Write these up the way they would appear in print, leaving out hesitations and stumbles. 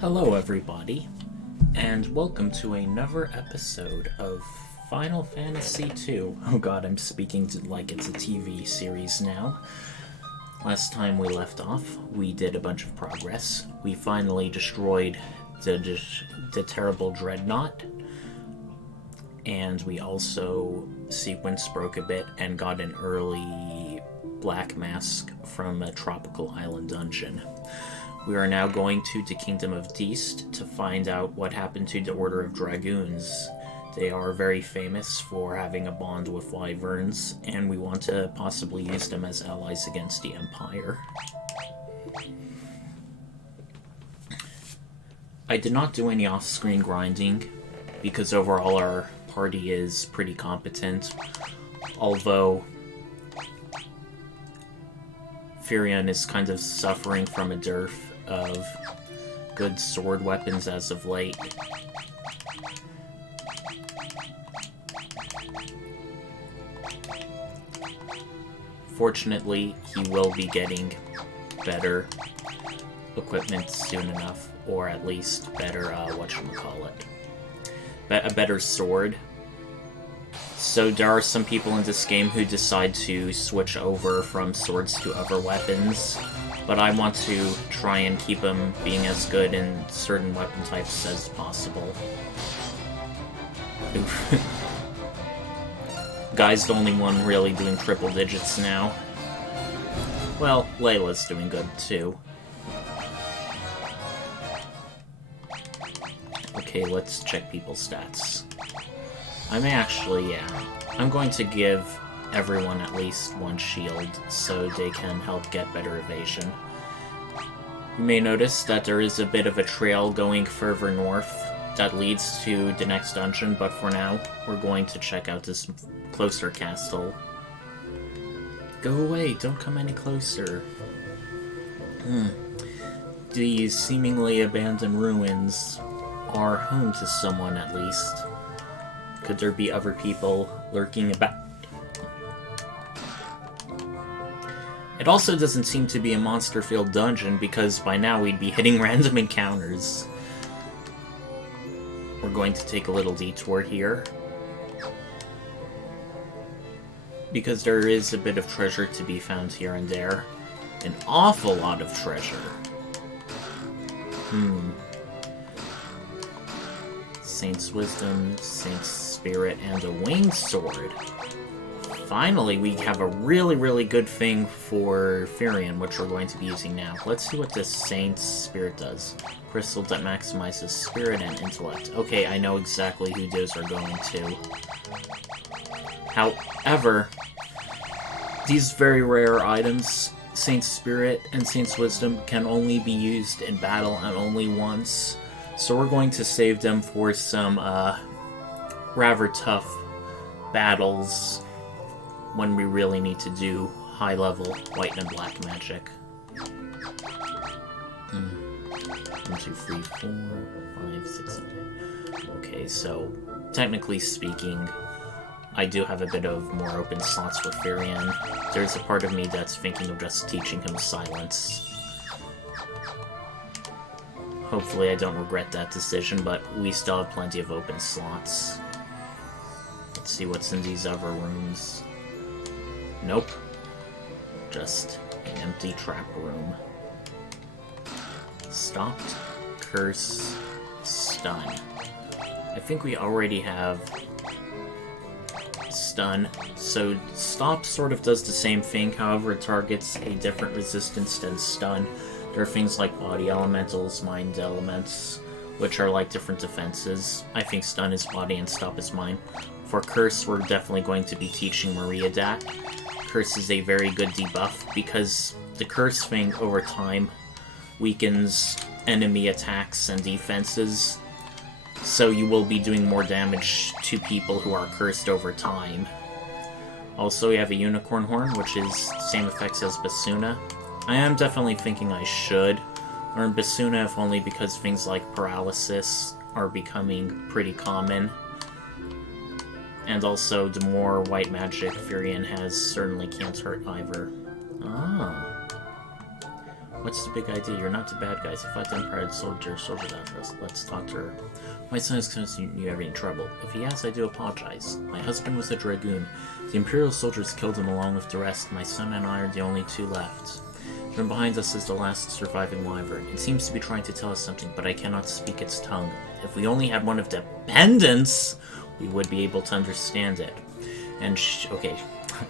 Hello, everybody, and welcome to another episode of Final Fantasy II. Oh god, I'm speaking like it's a TV series now. Last time we left off, we did a bunch of progress. We finally destroyed the terrible dreadnought, and we also sequence broke a bit and got an early black mask from a tropical island dungeon. We are now going to the Kingdom of Deist to find out what happened to the Order of Dragoons. They are very famous for having a bond with wyverns, and we want to possibly use them as allies against the Empire. I did not do any off-screen grinding, because overall our party is pretty competent, although Firion is kind of suffering from a dearth of good sword weapons as of late. Fortunately, he will be getting better equipment soon enough, or at least better, whatchamacallit, a better sword. So there are some people in this game who decide to switch over from swords to other weapons, but I want to try and keep them being as good in certain weapon types as possible. Guy's the only one really doing triple digits now. Well, Layla's doing good too. Okay, let's check people's stats. I'm going to give everyone at least one shield so they can help get better evasion. You may notice that there is a bit of a trail going further north that leads to the next dungeon, but for now, we're going to check out this closer castle. Go away, don't come any closer. These seemingly abandoned ruins are home to someone at least. Could there be other people lurking about? It also doesn't seem to be a monster-filled dungeon, because by now we'd be hitting random encounters. We're going to take a little detour here, because there is a bit of treasure to be found here and there. An awful lot of treasure. Saint's Wisdom, Saint's Spirit, and a winged sword. Finally, we have a really, really good thing for Firion, which we're going to be using now. Let's see what this Saint's Spirit does. Crystal that maximizes spirit and intellect. Okay, I know exactly who those are going to. However, these very rare items, Saint's Spirit and Saint's Wisdom, can only be used in battle and only once. So we're going to save them for some rather tough battles when we really need to do high-level white and black magic. 1, 2, 3, 4, 5, 6, 7, 8. Okay, so technically speaking, I do have a bit of more open slots for Firion. There's a part of me that's thinking of just teaching him silence. Hopefully I don't regret that decision, but we still have plenty of open slots. Let's see what's in these other rooms. Nope. Just an empty trap room. Stopped, curse, stun. I think we already have stun. So stop sort of does the same thing, however it targets a different resistance than stun. There are things like body elementals, mind elements, which are like different defenses. I think stun is body and stop is mind. For curse, we're definitely going to be teaching Maria that. Curse is a very good debuff, because the curse thing over time weakens enemy attacks and defenses, so you will be doing more damage to people who are cursed over time. Also, we have a unicorn horn, which is the same effects as Basuna. I am definitely thinking I should learn Basuna, if only because things like paralysis are becoming pretty common. And also, the more white magic Firion has certainly can't hurt either. Ah. What's the big idea? You're not the bad guys. I fight the Empire soldiers over that. Let's talk to her. My son is causing you having trouble. If he has, I do apologize. My husband was a dragoon. The Imperial soldiers killed him along with the rest. My son and I are the only two left. From behind us is the last surviving wyvern. It seems to be trying to tell us something, but I cannot speak its tongue. If we only had one of the pendants, we would be able to understand it. And okay,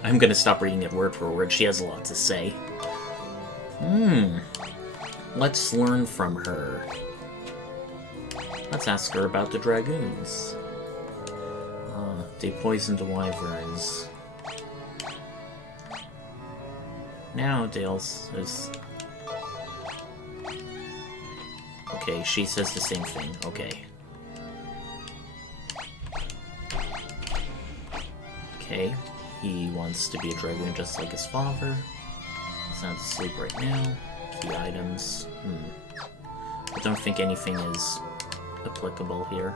I'm gonna stop reading it word for word. She has a lot to say. Let's learn from her. Let's ask her about the dragoons. They poisoned the wyverns. Now Dale's is... Okay, she says the same thing. Okay. Okay, he wants to be a dragoon just like his father. He's not asleep right now. Key items. I don't think anything is applicable here.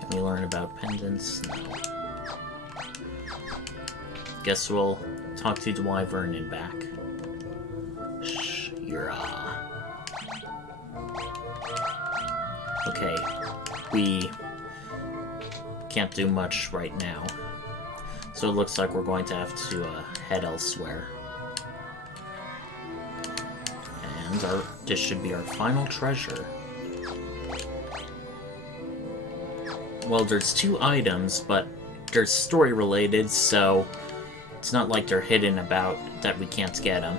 Can we learn about pendants? No. Guess we'll talk to the wyvern and back. Shira. Okay. We can't do much right now. So it looks like we're going to have to head elsewhere. And this should be our final treasure. Well, there's 2 items, but they're story related, so it's not like they're hidden about that we can't get them.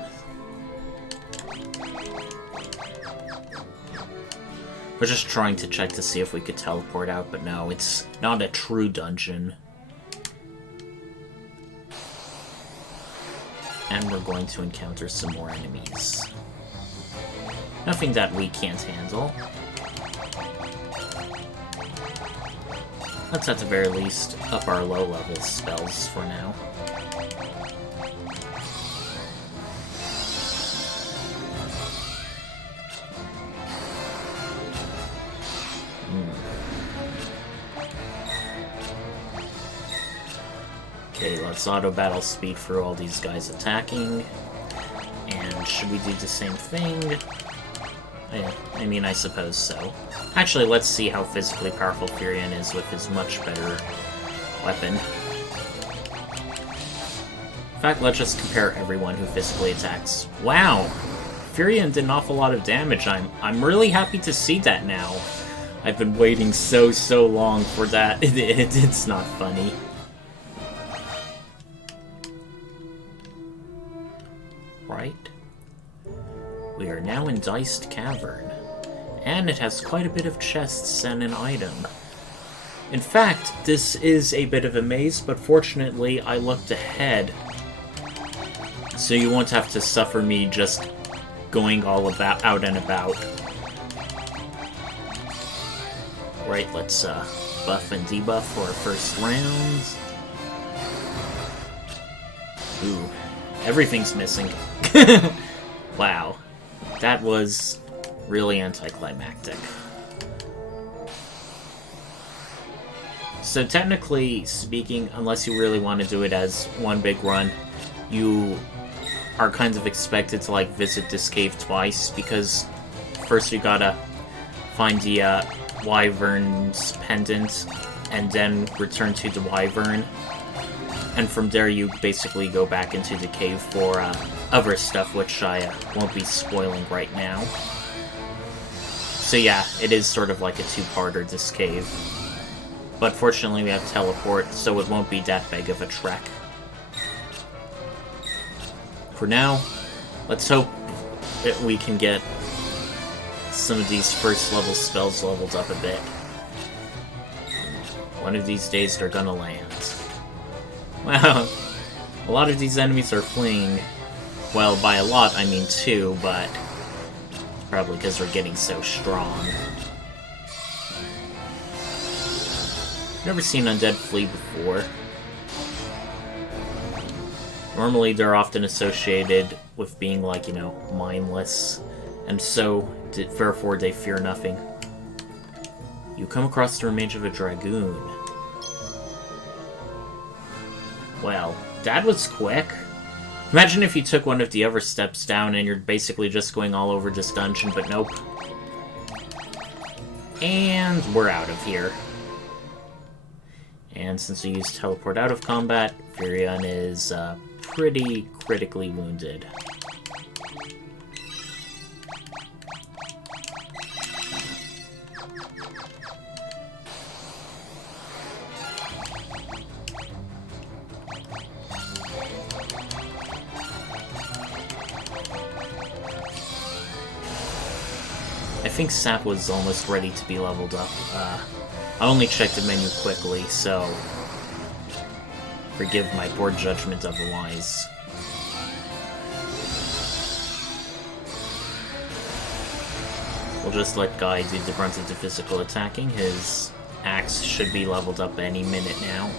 We're just trying to check to see if we could teleport out, but no, it's not a true dungeon. And we're going to encounter some more enemies. Nothing that we can't handle. Let's at the very least up our low-level spells for now. Okay, let's auto-battle speed through all these guys attacking. And should we do the same thing? I mean, I suppose so. Actually, let's see how physically powerful Furion is with his much better weapon. In fact, let's just compare everyone who physically attacks. Wow! Furion did an awful lot of damage. I'm really happy to see that now. I've been waiting so long for that. It's not funny. Right? We are now in Diced Cavern, and it has quite a bit of chests and an item. In fact, this is a bit of a maze, but fortunately I looked ahead, so you won't have to suffer me just going all about out and about. Right, let's buff and debuff for our first round. Ooh, everything's missing. Wow, that was really anticlimactic. So technically speaking, unless you really want to do it as one big run, you are kind of expected to like visit this cave twice, because first you gotta find the wyvern's pendant and then return to the wyvern, and from there you basically go back into the cave for other stuff, which I won't be spoiling right now. So yeah, it is sort of like a two-parter, this cave. But fortunately we have teleport, so it won't be that big of a trek. For now, let's hope that we can get some of these first level spells leveled up a bit. One of these days they're gonna land. Wow, a lot of these enemies are fleeing. Well, by a lot I mean 2, but it's probably because they're getting so strong. Never seen undead flee before. Normally they're often associated with being like, you know, mindless, and so therefore they fear nothing. You come across the remains of a dragoon. Well, that was quick. Imagine if you took one of the other steps down and you're basically just going all over this dungeon, but nope. And we're out of here. And since we used teleport out of combat, Furion is pretty critically wounded. I think Sap was almost ready to be leveled up. I only checked the menu quickly, so forgive my poor judgment otherwise. We'll just let Guy do the brunt of the physical attacking. His axe should be leveled up any minute now,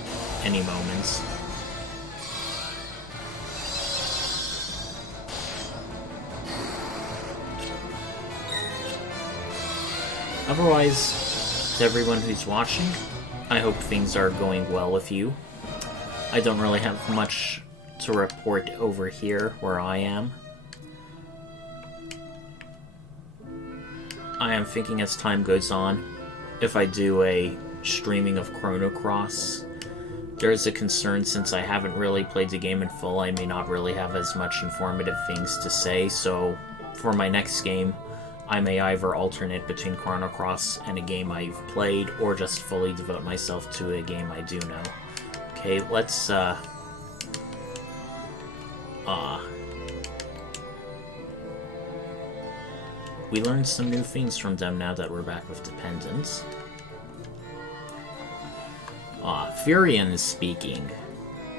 any moment. Otherwise, to everyone who's watching, I hope things are going well with you. I don't really have much to report over here where I am. I am thinking as time goes on, if I do a streaming of Chrono Cross, there is a concern since I haven't really played the game in full, I may not really have as much informative things to say, so for my next game, I may either alternate between Chrono Cross and a game I've played, or just fully devote myself to a game I do know. Okay, let's, we learned some new things from them now that we're back with Dependence. Furion is speaking,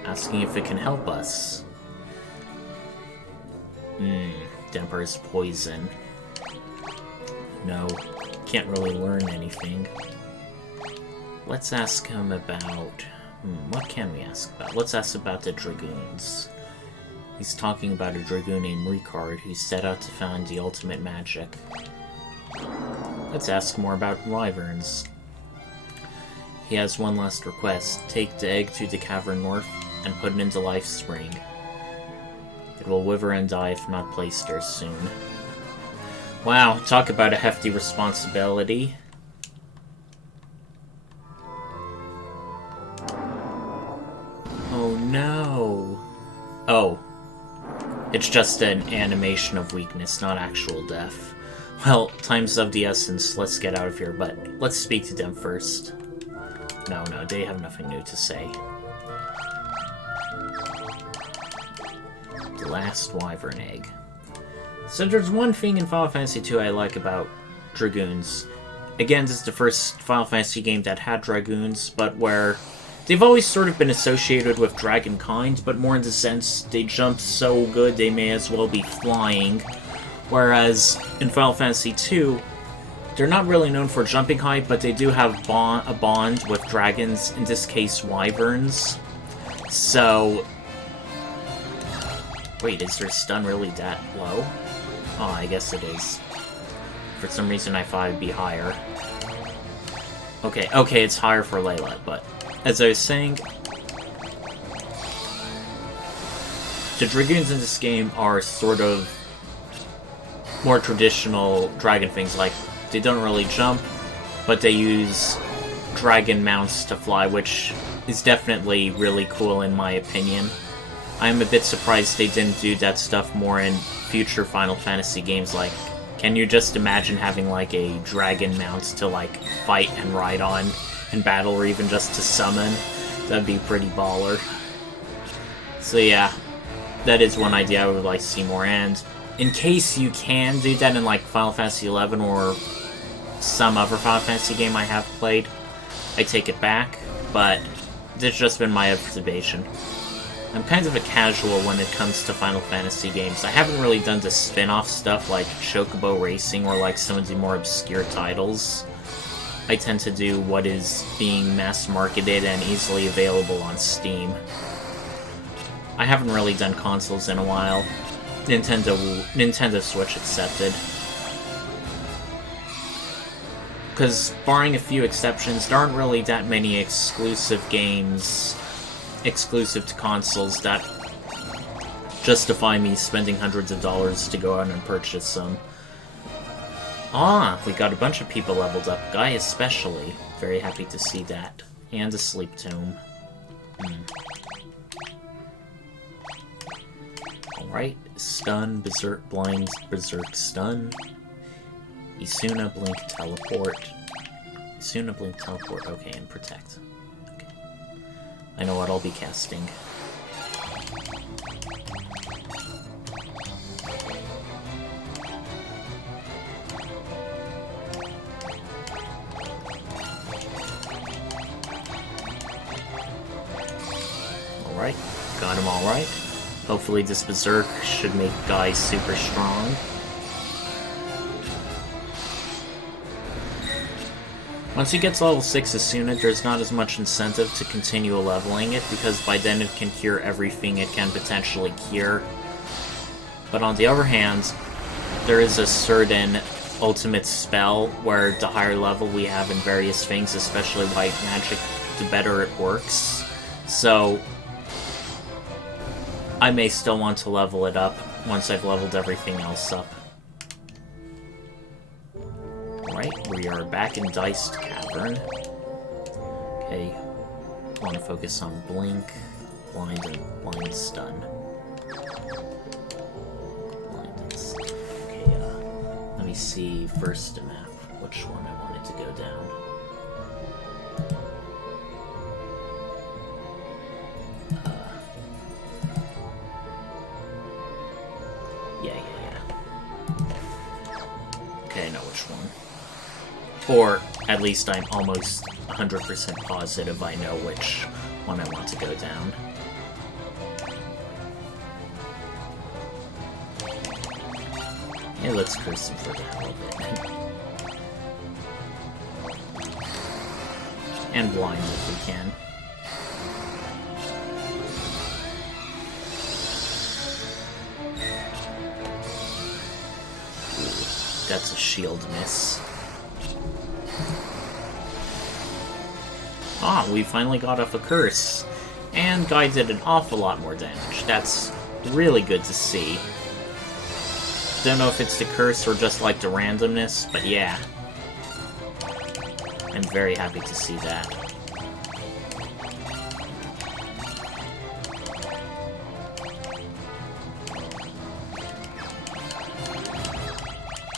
asking if it can help us. Emperor's poison. No, can't really learn anything. Let's ask him about... what can we ask about? Let's ask about the Dragoons. He's talking about a Dragoon named Ricard who set out to find the ultimate magic. Let's ask more about Wyverns. He has one last request. Take the egg to the cavern north and put it into Life Spring. It will wither and die if not placed there soon. Wow, talk about a hefty responsibility. Oh no. Oh. It's just an animation of weakness, not actual death. Well, time's of the essence, let's get out of here, but let's speak to them first. No, they have nothing new to say. The last Wyvern egg. So there's one thing in Final Fantasy II I like about Dragoons. Again, this is the first Final Fantasy game that had Dragoons, but where they've always sort of been associated with Dragonkind, but more in the sense they jump so good they may as well be flying. Whereas in Final Fantasy II, they're not really known for jumping high, but they do have a bond with dragons, in this case Wyverns. So... wait, is their stun really that low? Oh, I guess it is. For some reason I thought it'd be higher. Okay, it's higher for Layla, but... as I was saying... the Dragoons in this game are sort of... more traditional dragon things, like, they don't really jump, but they use dragon mounts to fly, which is definitely really cool in my opinion. I'm a bit surprised they didn't do that stuff more in future Final Fantasy games. Like, can you just imagine having, like, a dragon mount to, like, fight and ride on in battle, or even just to summon? That'd be pretty baller. So yeah, that is one idea I would like to see more, and in case you can do that in, like, Final Fantasy XI or some other Final Fantasy game I have played, I take it back, but this has just been my observation. I'm kind of a casual when it comes to Final Fantasy games. I haven't really done the spin-off stuff like Chocobo Racing or like some of the more obscure titles. I tend to do what is being mass-marketed and easily available on Steam. I haven't really done consoles in a while. Nintendo Switch accepted. Because, barring a few exceptions, there aren't really that many exclusive games exclusive to consoles that justify me spending hundreds of dollars to go out and purchase some. Ah, we got a bunch of people leveled up. Guy especially. Very happy to see that. And a sleep tomb. Alright. Stun, Berserk, Blind, Berserk, Stun. Isuna, Blink, Teleport. Isuna, Blink, Teleport. Okay, and Protect. Okay. I know what I'll be casting. Alright, got him alright. Hopefully this Berserk should make Guy super strong. Once he gets level 6 Asuna, there's not as much incentive to continue leveling it, because by then it can cure everything it can potentially cure. But on the other hand, there is a certain ultimate spell where the higher level we have in various things, especially white magic, the better it works. So I may still want to level it up once I've leveled everything else up. Alright, we are back in Diced Cavern. Okay, want to focus on Blink, Blind, and Blind Stun. Blind and Stun. Okay, let me see first the map, which one I wanted to go down. Okay, I know which one. Or, at least I'm almost 100% positive I know which one I want to go down. Hey, let's curse him for the hell of it. And blind if we can. Ooh, that's a shield miss. Ah, we finally got off a curse. And Guy did an awful lot more damage. That's really good to see. Don't know if it's the curse or just like the randomness, but yeah. I'm very happy to see that.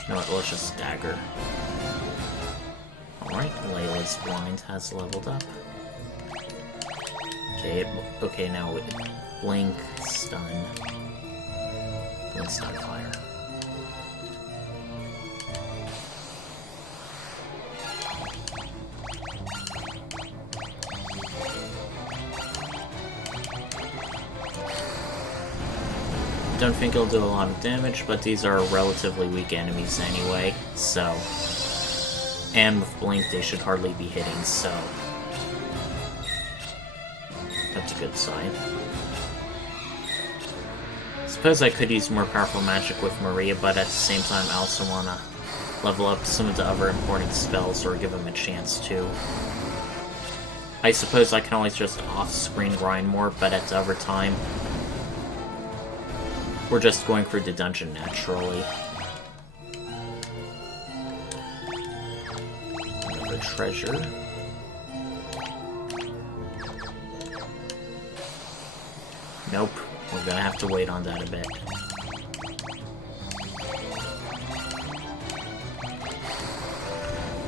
No, let's just stagger. Alright, Layla's blind has leveled up. Okay, now with Blink, Stun. Blink, Stun, Fire. Don't think it'll do a lot of damage, but these are relatively weak enemies anyway, so... And with Blink, they should hardly be hitting, so... That's a good sign. Suppose I could use more powerful magic with Maria, but at the same time I also want to level up some of the other important spells or give them a chance to. I suppose I can always just off-screen grind more, but at the other time, we're just going through the dungeon naturally. Another treasure. Nope, we're gonna have to wait on that a bit.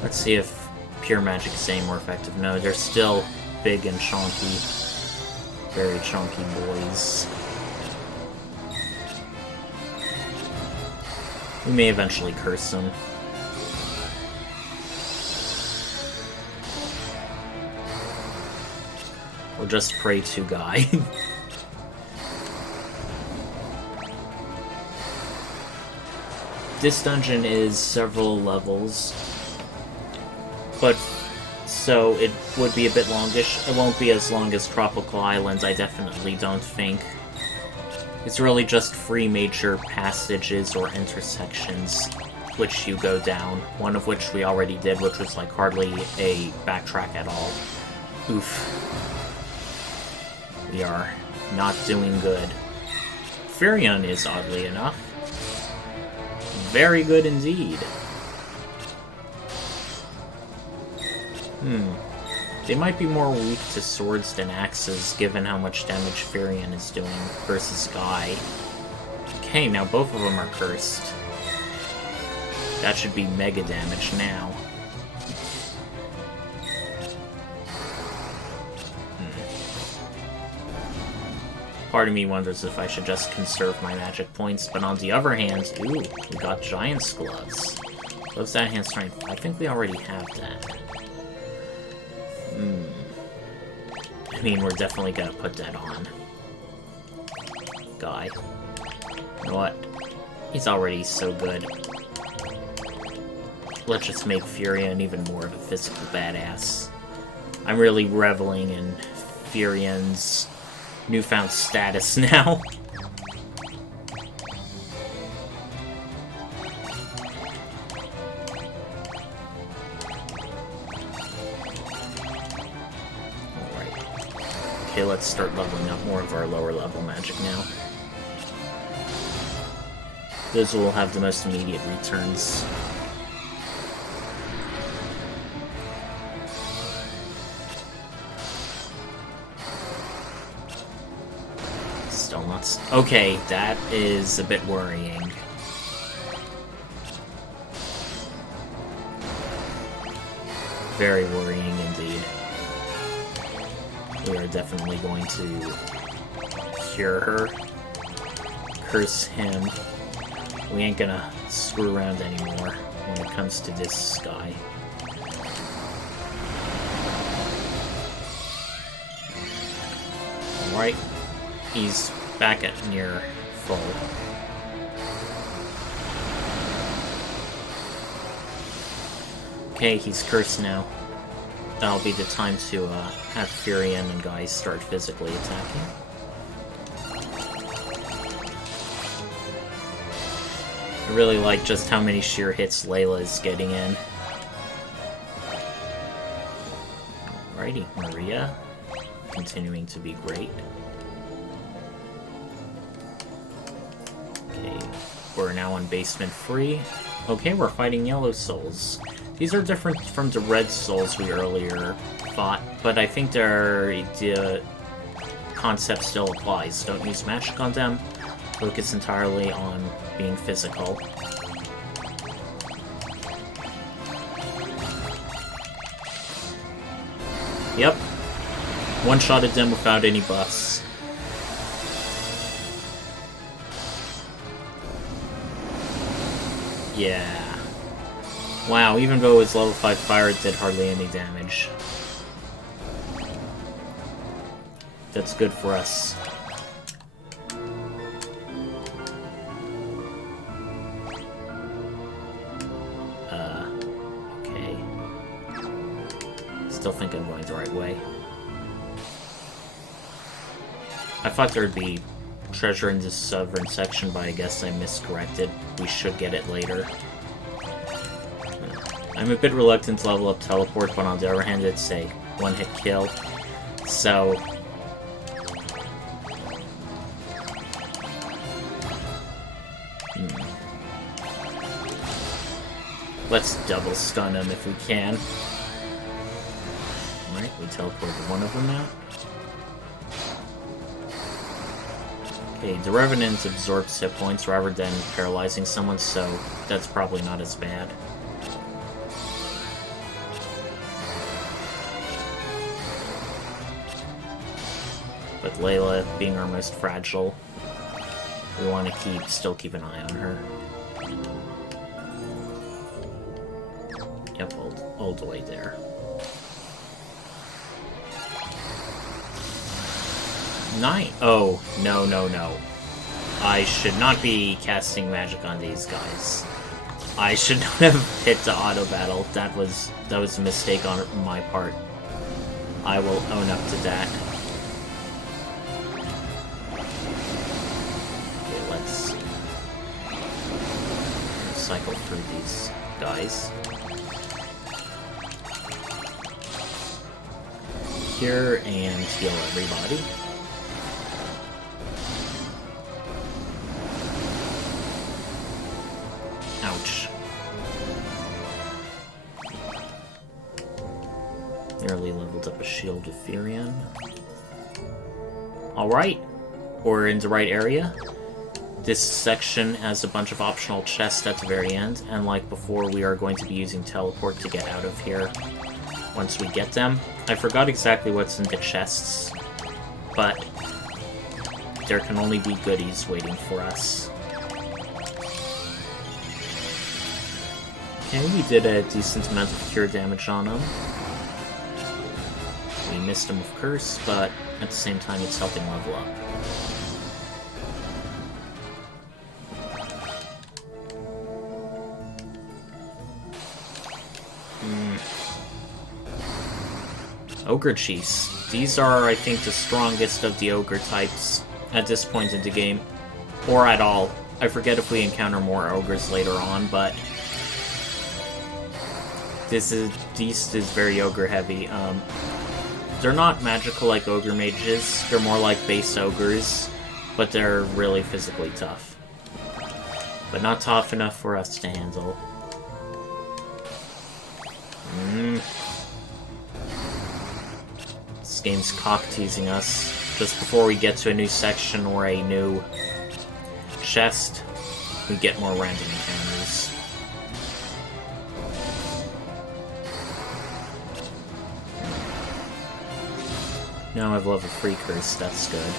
Let's see if pure magic is any more effective. No, they're still big and chunky. Very chunky boys. We may eventually curse them. Or just pray to Guy. This dungeon is several levels, but so it would be a bit longish. It won't be as long as Tropical Islands, I definitely don't think. It's really just 3 major passages or intersections which you go down, one of which we already did, which was like hardly a backtrack at all. Oof. We are not doing good. Furion is, oddly enough, very good indeed. They might be more weak to swords than axes, given how much damage Furion is doing versus Guy. Okay, now both of them are cursed. That should be mega damage now. Part of me wonders if I should just conserve my magic points, but on the other hand, ooh, we got Giant's Gloves. Gloves that hand strength. I think we already have that. I mean, we're definitely gonna put that on. Guy. You know what? He's already so good. Let's just make Furion even more of a physical badass. I'm really reveling in Furion's newfound status now. Alright. Okay, let's start leveling up more of our lower level magic now. Those will have the most immediate returns. Still not... Okay, that is a bit worrying. Very worrying indeed. We are definitely going to cure her. Curse him. We ain't gonna screw around anymore when it comes to this guy. Alright. He's back at near full. Okay, he's cursed now. That'll be the time to have Furion and guys start physically attacking. I really like just how many sheer hits Layla is getting in. Alrighty, Maria. Continuing to be great. Okay, we're now on basement free. Okay, we're fighting yellow souls. These are different from the red souls we earlier fought, but I think the concept still applies. Don't use magic on them. Focus entirely on being physical. Yep. One-shotted them without any buffs. Yeah. Wow, even though it's level 5 fire, it did hardly any damage. That's good for us. Okay. Still think I'm going the right way. I thought there'd be treasure in this southern section, but I guess I miscorrected. We should get it later. I'm a bit reluctant to level up teleport, but on the other hand, it's a one-hit kill. So... let's double stun him if we can. Alright, we teleported one of them now. Okay, the Revenant absorbs hit points rather than paralyzing someone, so that's probably not as bad. But Layla, being our most fragile, we want to still keep an eye on her. Yep, all the way there. Oh, no, no, no. I should not be casting magic on these guys. I should not have hit the auto battle. That was a mistake on my part. I will own up to that. Okay, let's cycle through these guys. Here and heal everybody. Nearly leveled up a shield with Furion. Alright, we're in the right area. This section has a bunch of optional chests at the very end, and like before, we are going to be using teleport to get out of here once we get them. I forgot exactly what's in the chests, but there can only be goodies waiting for us. Okay, we did a decent amount of cure damage on him. We missed him with Curse, but at the same time it's helping level up. Ogre Chiefs. These are, I think, the strongest of the Ogre types at this point in the game. Or at all. I forget if we encounter more Ogres later on, but this is very Ogre heavy. They're not magical like Ogre Mages, they're more like base Ogres, but they're really physically tough. But not tough enough for us to handle. This game's cock-teasing us. Just before we get to a new section or a new chest, we get more random encounters. Now I've level 3 Curse, that's good.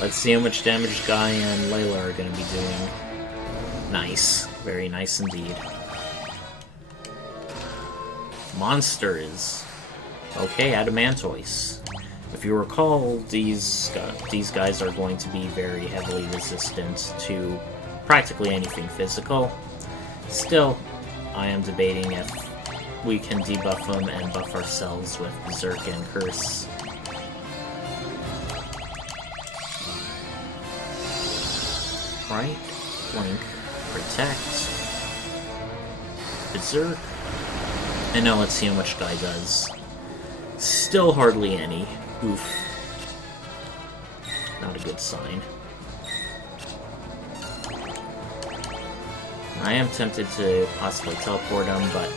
Let's see how much damage Guy and Layla are going to be doing. Nice. Very nice indeed. Monsters. Okay, Adamantoise. If you recall, these guys are going to be very heavily resistant to practically anything physical. Still, I am debating if we can debuff them and buff ourselves with Berserk and Curse. Right, Blink, Protect, Berserk, and now let's see how much Guy does. Still hardly any. Oof. Not a good sign. I am tempted to possibly teleport them, but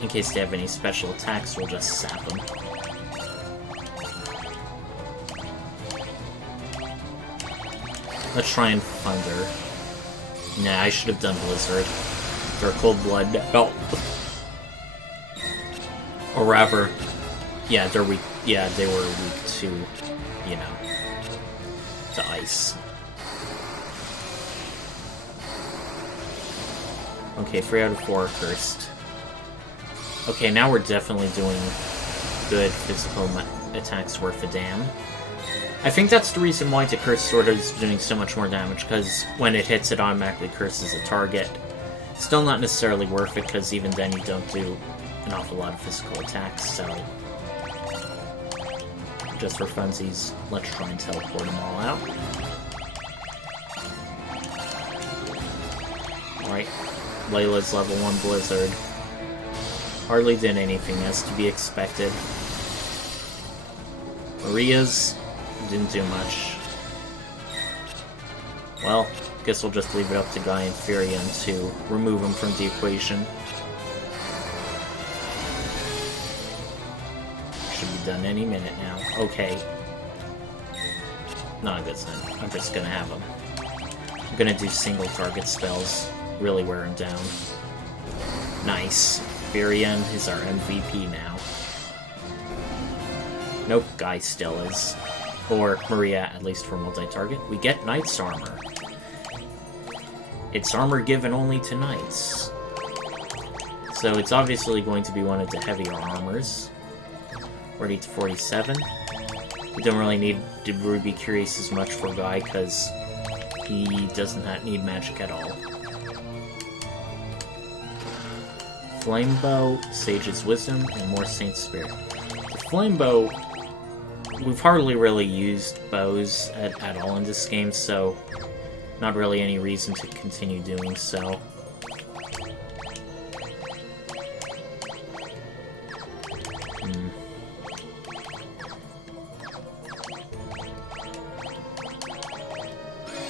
in case they have any special attacks, we'll just sap them. Let's try and Thunder. Nah, I should have done Blizzard. Or Cold Blood. Oh. Or rather, yeah, they're weak. Yeah, they were weak to, you know, to ice. Okay, 3 out of 4 cursed. Okay, now we're definitely doing good physical attacks worth a damn. I think that's the reason why the Curse Sword is doing so much more damage, because when it hits, it automatically curses a target. Still not necessarily worth it, because even then you don't do an awful lot of physical attacks, so just for funsies, let's try and teleport them all out. Alright, Layla's level 1 Blizzard. Hardly did anything, as to be expected. Maria's didn't do much. Well, guess we'll just leave it up to Guy and Furion to remove him from the equation. Should be done any minute now. Okay. Not a good sign. I'm just gonna have him. I'm gonna do single target spells. Really wear him down. Nice. Furion is our MVP now. Nope, Guy still is. Or Maria, at least for multi-target. We get Knight's Armor. It's armor given only to Knights. So it's obviously going to be one of the heavier armors. 40 to 47. We don't really need to Ruby Curious as much for Guy, because he doesn't need magic at all. Flame Bow, Sage's Wisdom, and more Saint's Spirit. The Flame Bow, we've hardly really used bows at all in this game, so not really any reason to continue doing so.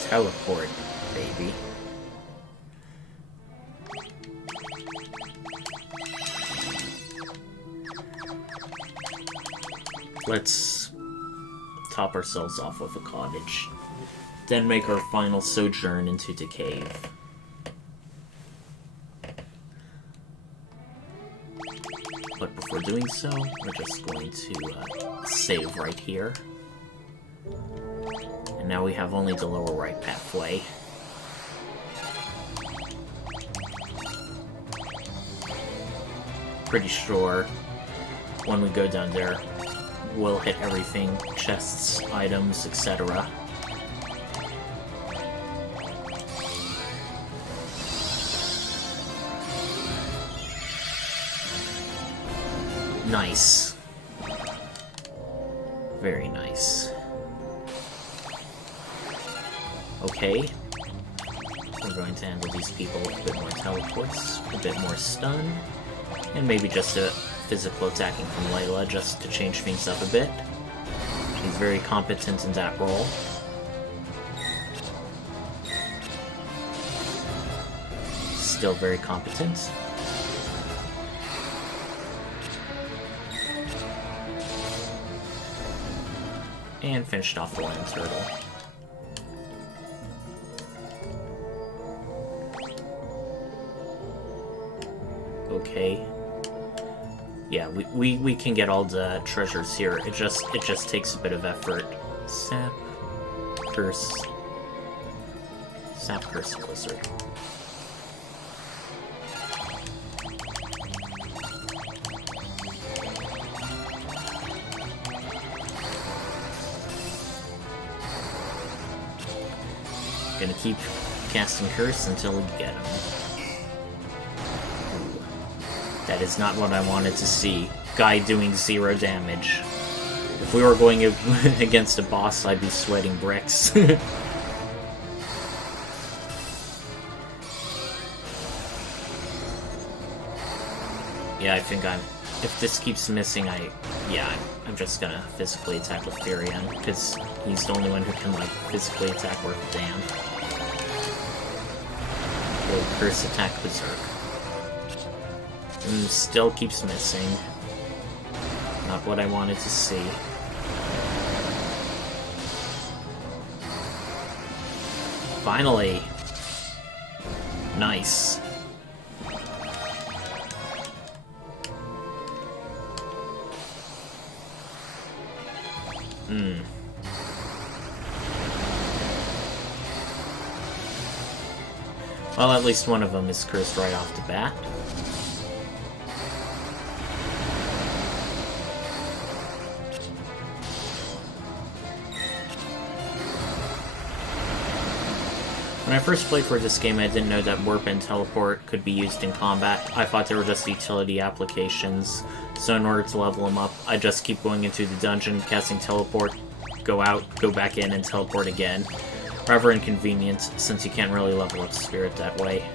Teleport, baby. let's top ourselves off with a cottage. Then make our final sojourn into the cave. But before doing so, we're just going to save right here. And now we have only the lower right pathway. Pretty sure when we go down there, we'll hit everything, chests, items, etc. Nice. Very nice. Okay. We're going to handle these people with a bit more teleports, a bit more stun, and maybe just a physical attacking from Layla just to change things up a bit. She's very competent in that role. Still very competent. And finished off the land turtle. Okay. Yeah, we can get all the treasures here. It just takes a bit of effort. Sap, curse, blizzard. Gonna keep casting curse until we get him. Ooh. That is not what I wanted to see. Guy doing 0 damage. If we were going against a boss, I'd be sweating bricks. Yeah, I think if this keeps missing, I'm just gonna physically attack with Furion, because he's the only one who can, like, physically attack worth a damn. Or curse attack Berserk. And still keeps missing. Not what I wanted to see. Finally! Nice. Well, at least one of them is cursed right off the bat. When I first played for this game, I didn't know that Warp and Teleport could be used in combat. I thought they were just utility applications, so in order to level them up, I just keep going into the dungeon, casting Teleport, go out, go back in, and teleport again. Rather inconvenient, since you can't really level up Spirit that way.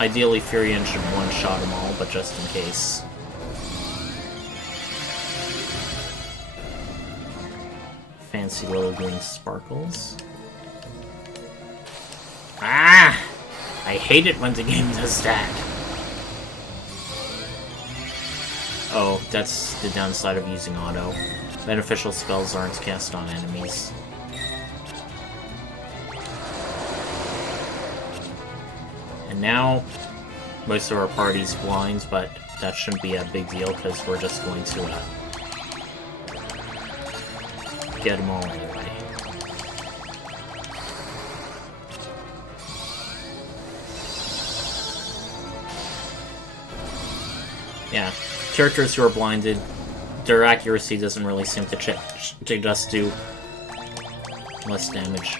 Ideally, Furion should one-shot them all, but just in case. Fancy little green sparkles. Ah! I hate it when the game does that! Oh, that's the downside of using auto. Beneficial spells aren't cast on enemies. And now, most of our party's blind, but that shouldn't be a big deal because we're just going to get them all anyway. Yeah, characters who are blinded, their accuracy doesn't really seem to change. They just do less damage.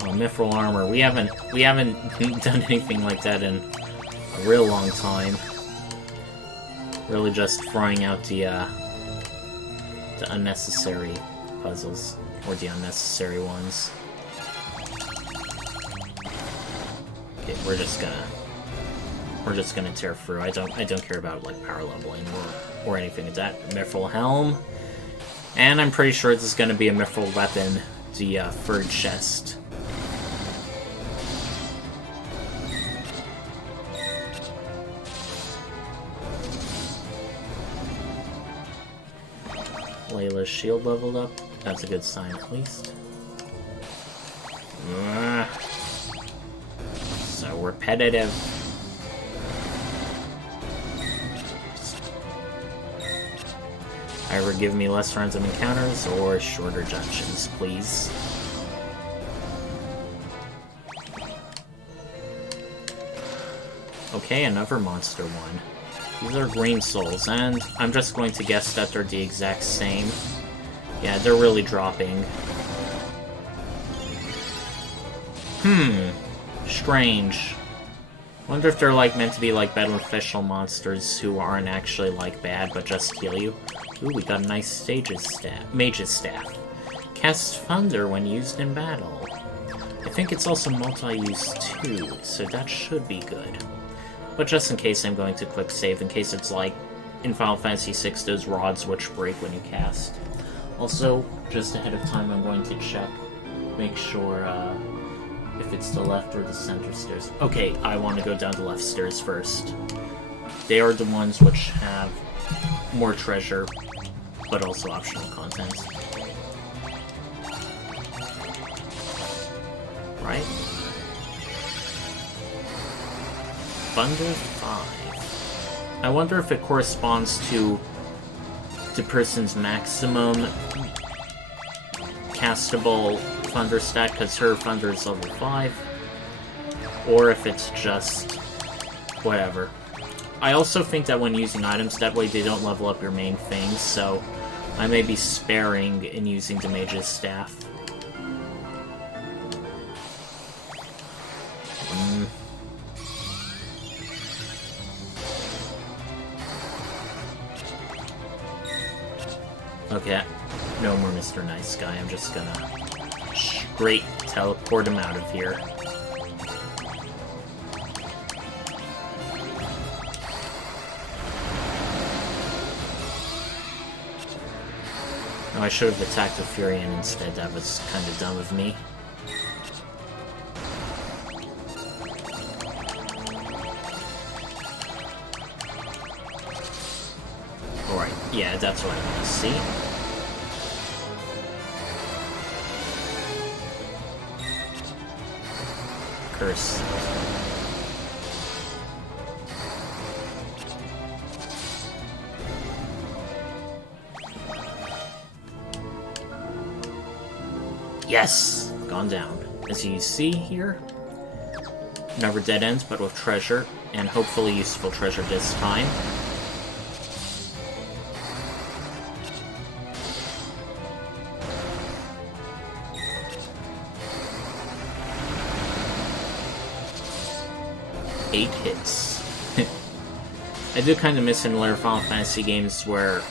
Mithril armor. We haven't done anything like that in a real long time. Really just throwing out the unnecessary puzzles, or the unnecessary ones. Okay, we're just gonna tear through. I don't care about like power leveling or anything like that. Mithril helm, and I'm pretty sure this is gonna be a mithril weapon. The third chest. Layla's shield leveled up. That's a good sign, at least. So repetitive. Either give me less rounds of encounters or shorter dungeons, please. Okay, another monster one. These are green souls, and I'm just going to guess that they're the exact same. Yeah, they're really dropping. Strange. Wonder if they're like meant to be like beneficial monsters who aren't actually like bad, but just heal you. Ooh, we got a nice mage's staff. Casts thunder when used in battle. I think it's also multi-use too, so that should be good. But just in case, I'm going to quick save, in case it's like in Final Fantasy VI, those rods which break when you cast. Also, just ahead of time, I'm going to check, make sure if it's the left or the center stairs. Okay, I want to go down the left stairs first. They are the ones which have more treasure, but also optional content. Right? Thunder 5. I wonder if it corresponds to the person's maximum castable thunder stat, because her thunder is level 5, or if it's just whatever. I also think that when using items, that way they don't level up your main things, so I may be sparing in using the mage's staff. Okay, no more Mr. Nice Guy. I'm just gonna straight teleport him out of here. Oh, I should have attacked the Furion instead. That was kind of dumb of me. Alright, yeah, that's what I want to see. Curse. Yes! Gone down. As you see here, never dead ends, but with treasure, and hopefully useful treasure this time. Eight hits. I do kind of miss in later Final Fantasy games where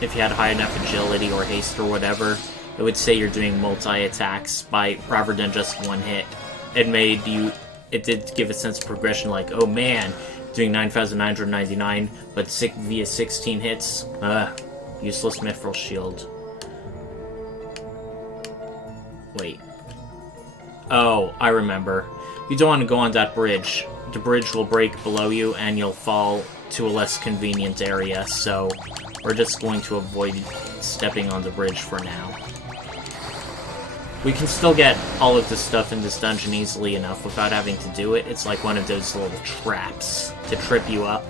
if you had high enough agility or haste or whatever, it would say you're doing multi-attacks rather than just one hit. It did give a sense of progression, like, oh man, doing 9,999, but via 16 hits? Useless mithril shield. Wait. Oh, I remember. You don't want to go on that bridge. The bridge will break below you, and you'll fall to a less convenient area, so we're just going to avoid stepping on the bridge for now. We can still get all of this stuff in this dungeon easily enough without having to do it. It's like one of those little traps to trip you up.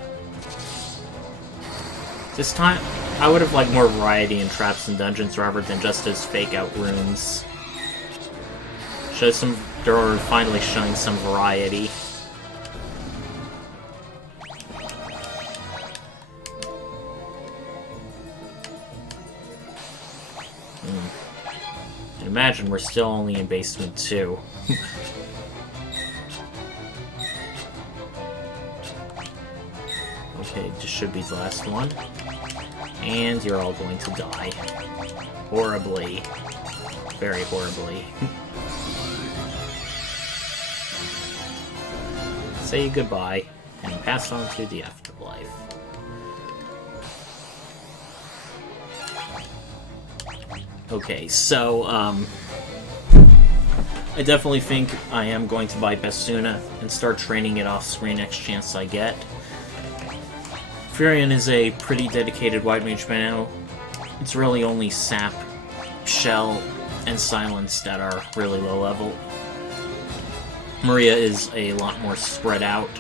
This time, I would have liked more variety in traps and dungeons rather than just those fake-out rooms. They're finally showing some variety. Imagine we're still only in basement 2. Okay, this should be the last one. And you're all going to die. Horribly. Very horribly. Say goodbye, and pass on to the afterlife. Okay, so, I definitely think I am going to buy Basuna and start training it off-screen next chance I get. Furion is a pretty dedicated white mage by now. It's really only Sap, Shell, and Silence that are really low level. Maria is a lot more spread out.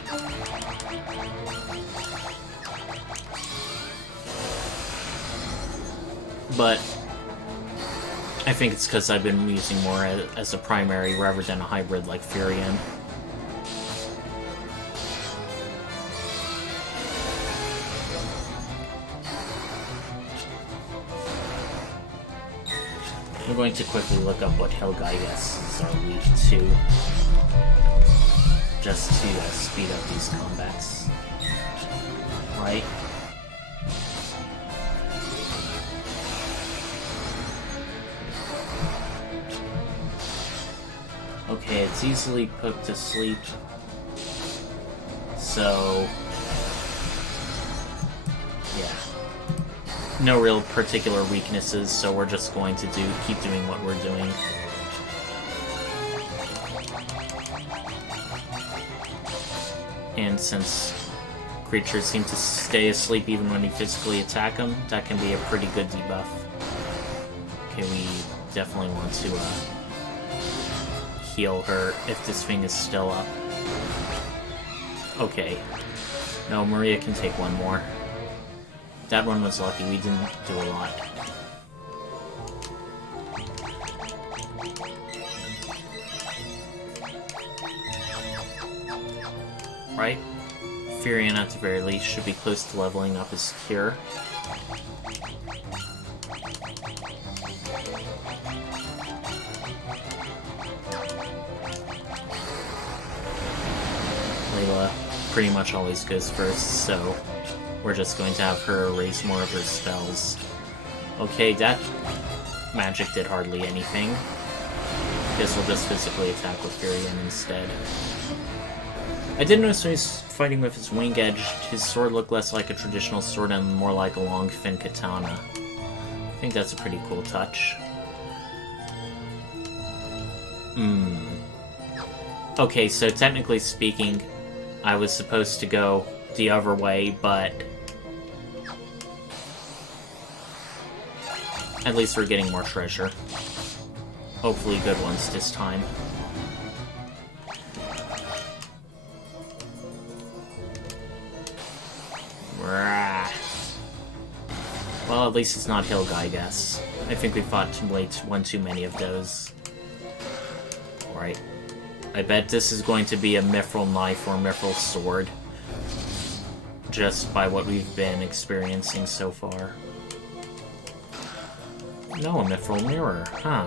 But I think it's because I've been using more as a primary rather than a hybrid like Furion. I'm going to quickly look up what Helgaigas are weak to, just to speed up these combats. Right? Okay, it's easily put to sleep. So... yeah. No real particular weaknesses, so we're just going to keep doing what we're doing. And since creatures seem to stay asleep even when you physically attack them, that can be a pretty good debuff. Okay, we definitely want to heal her if this thing is still up. Okay. No, Maria can take one more. That one was lucky, we didn't do a lot. Right? Furion, at the very least, should be close to leveling up his cure. Layla pretty much always goes first, so we're just going to have her erase more of her spells. Okay, that magic did hardly anything. Guess we'll just physically attack with Furion instead. I did notice when he's fighting with his wing edge, his sword looked less like a traditional sword and more like a long thin katana. I think that's a pretty cool touch. Okay, so technically speaking, I was supposed to go the other way, but at least we're getting more treasure. Hopefully good ones this time. Well, at least it's not Helgaigas. I think we fought one too many of those. Alright. I bet this is going to be a Mithril Knife or Mithril Sword. Just by what we've been experiencing so far. No, a Mithril Mirror. Huh.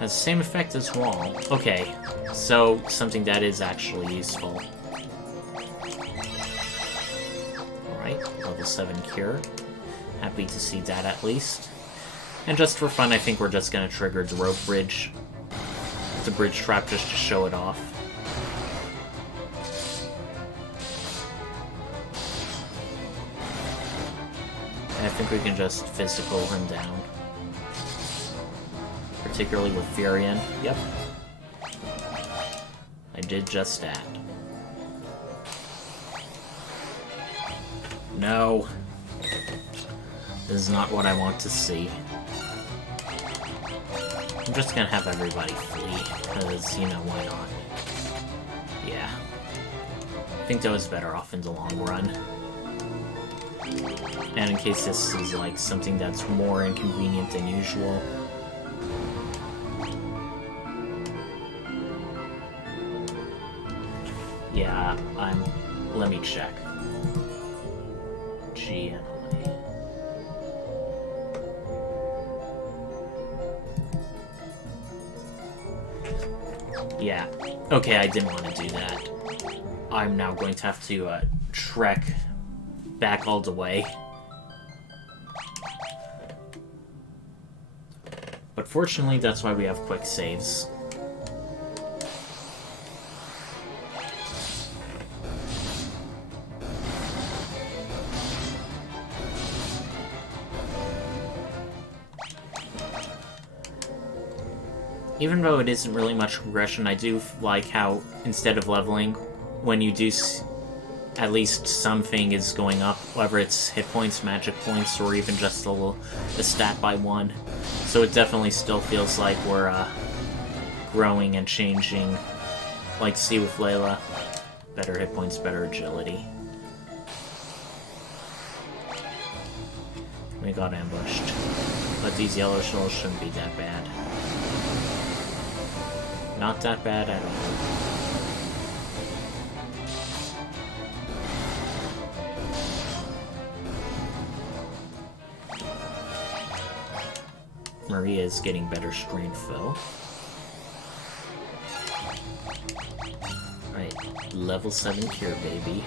Has the same effect as Wall. Okay. So, something that is actually useful. Alright, level 7 Cure. Happy to see that at least. And just for fun, I think we're just gonna trigger the rope bridge. The bridge trap just to show it off. And I think we can just physical him down. Particularly with Furion. Yep. I did just that. No. This is not what I want to see. I'm just gonna have everybody flee, because, you know, why not? Yeah. I think that was better off in the long run. And in case this is, like, something that's more inconvenient than usual. Yeah, let me check. G and I. Yeah. Okay, I didn't want to do that. I'm now going to have to trek back all the way. But fortunately, that's why we have quick saves. Even though it isn't really much progression, I do like how, instead of leveling, when you do at least something is going up, whether it's hit points, magic points, or even just a stat by 1. So it definitely still feels like we're growing and changing. Like see with Layla, better hit points, better agility. We got ambushed, but these yellow shells shouldn't be that bad. Not that bad at all. Maria is getting better strength though. Alright, level 7 cure, baby.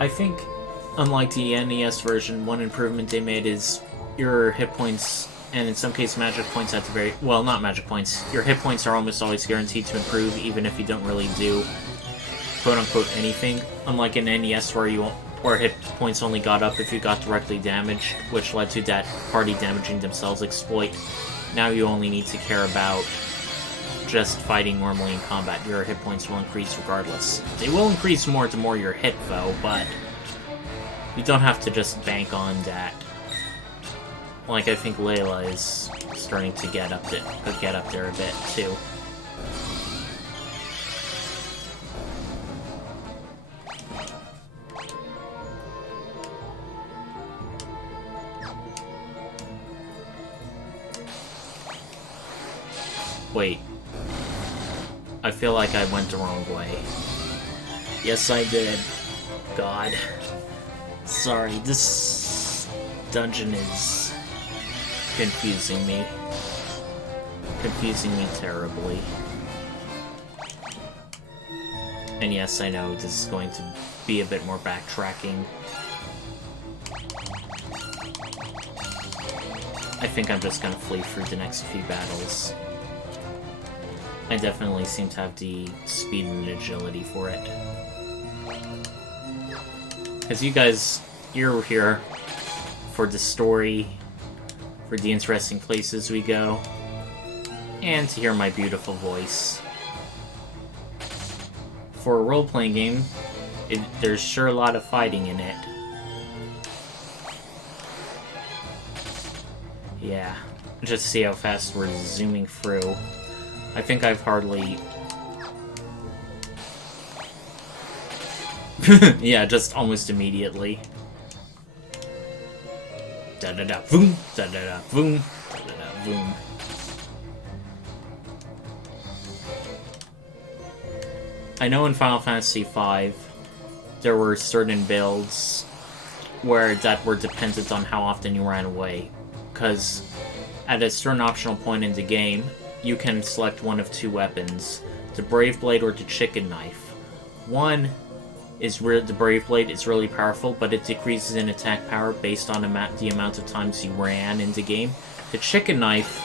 I think, unlike the NES version, one improvement they made is your hit points, and in some cases magic points at the very... Well, not magic points. Your hit points are almost always guaranteed to improve, even if you don't really do quote-unquote anything. Unlike in NES where hit points only got up if you got directly damaged, which led to that party damaging themselves exploit. Now you only need to care about just fighting normally in combat. Your hit points will increase regardless. They will increase more the more you're hit, though, but you don't have to just bank on that. Like, I think Layla is starting to get up there a bit, too. Wait. I feel like I went the wrong way. Yes, I did. God. Sorry, this dungeon is confusing me. Confusing me terribly. And yes, I know this is going to be a bit more backtracking. I think I'm just gonna flee through the next few battles. I definitely seem to have the speed and agility for it. Because you guys, you're here for the story, for the interesting places we go, and to hear my beautiful voice. For a role-playing game, there's sure a lot of fighting in it. Yeah, just see how fast we're zooming through. I think I've hardly... yeah, just almost immediately. Da-da-da, boom, da-da-da, boom, da-da-da, boom. I know in Final Fantasy V, there were certain builds that were dependent on how often you ran away. Because at a certain optional point in the game, you can select one of two weapons, the Brave Blade or the Chicken Knife. One is the Brave Blade is really powerful, but it decreases in attack power based on the amount of times you ran in the game. The Chicken Knife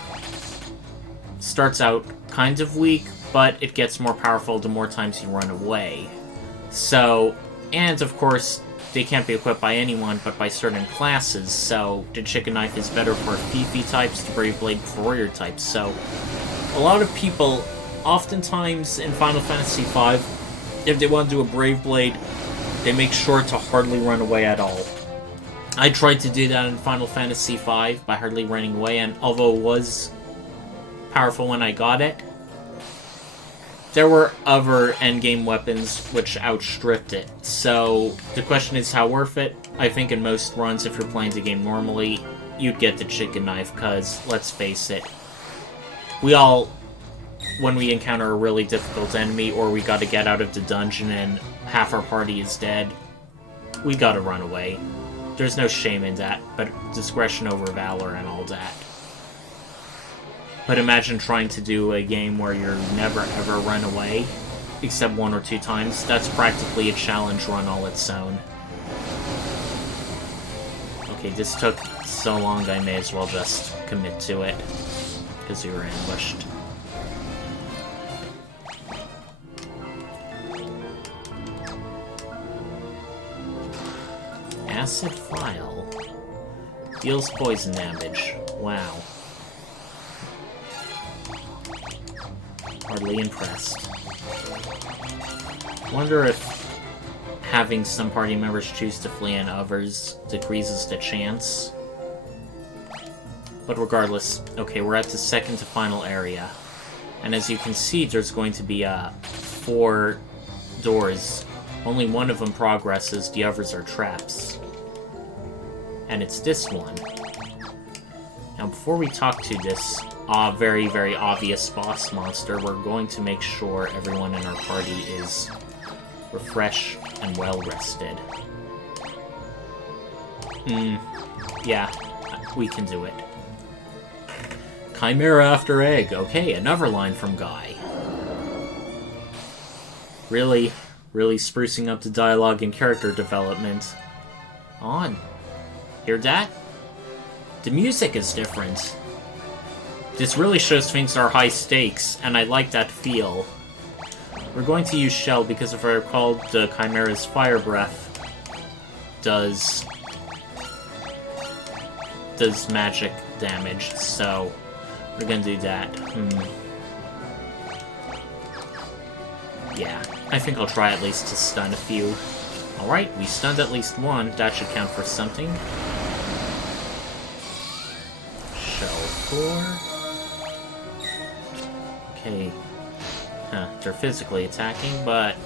starts out kind of weak, but it gets more powerful the more times you run away. So, and of course, they can't be equipped by anyone, but by certain classes, so the Chicken Knife is better for Fifi types, the Brave Blade for Warrior types, so a lot of people, oftentimes in Final Fantasy V, if they want to do a Brave Blade, they make sure to hardly run away at all. I tried to do that in Final Fantasy V by hardly running away, and although it was powerful when I got it, there were other endgame weapons which outstripped it. So the question is how worth it? I think in most runs, if you're playing the game normally, you'd get the Chicken Knife, because, let's face it, we all, when we encounter a really difficult enemy, or we gotta get out of the dungeon and half our party is dead, we gotta run away. There's no shame in that, but discretion over valor and all that. But imagine trying to do a game where you're never ever run away, except 1 or 2 times. That's practically a challenge run all its own. Okay, this took so long I may as well just commit to it, because we were ambushed. acid file. Deals poison damage. Wow. Hardly impressed. Wonder if having some party members choose to flee and others decreases the chance. But regardless, okay, we're at the second to final area. And as you can see, there's going to be 4 doors. Only one of them progresses, the others are traps. And it's this one. Now, before we talk to this very, very obvious boss monster, we're going to make sure everyone in our party is refreshed and well-rested. Yeah, we can do it. Chimera after egg. Okay, another line from Guy. Really sprucing up the dialogue and character development. On. Hear that? The music is different. This really shows things are high stakes, and I like that feel. We're going to use Shell because if I recall, the Chimera's fire breath does magic damage, so we're gonna do that. Yeah, I think I'll try at least to stun a few. Alright, we stunned at least one. That should count for something. Shell 4. Okay. Huh, they're physically attacking, but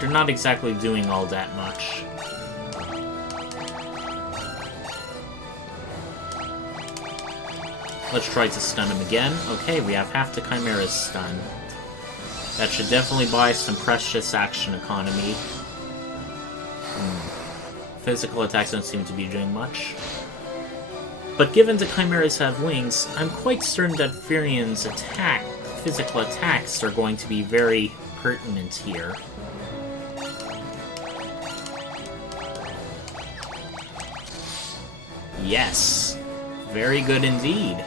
they're not exactly doing all that much. Let's try to stun him again. Okay, we have half the Chimera's stun. That should definitely buy some precious action economy. Physical attacks don't seem to be doing much. But given the Chimeras have wings, I'm quite certain that Furian's physical attacks are going to be very pertinent here. Yes! Very good indeed.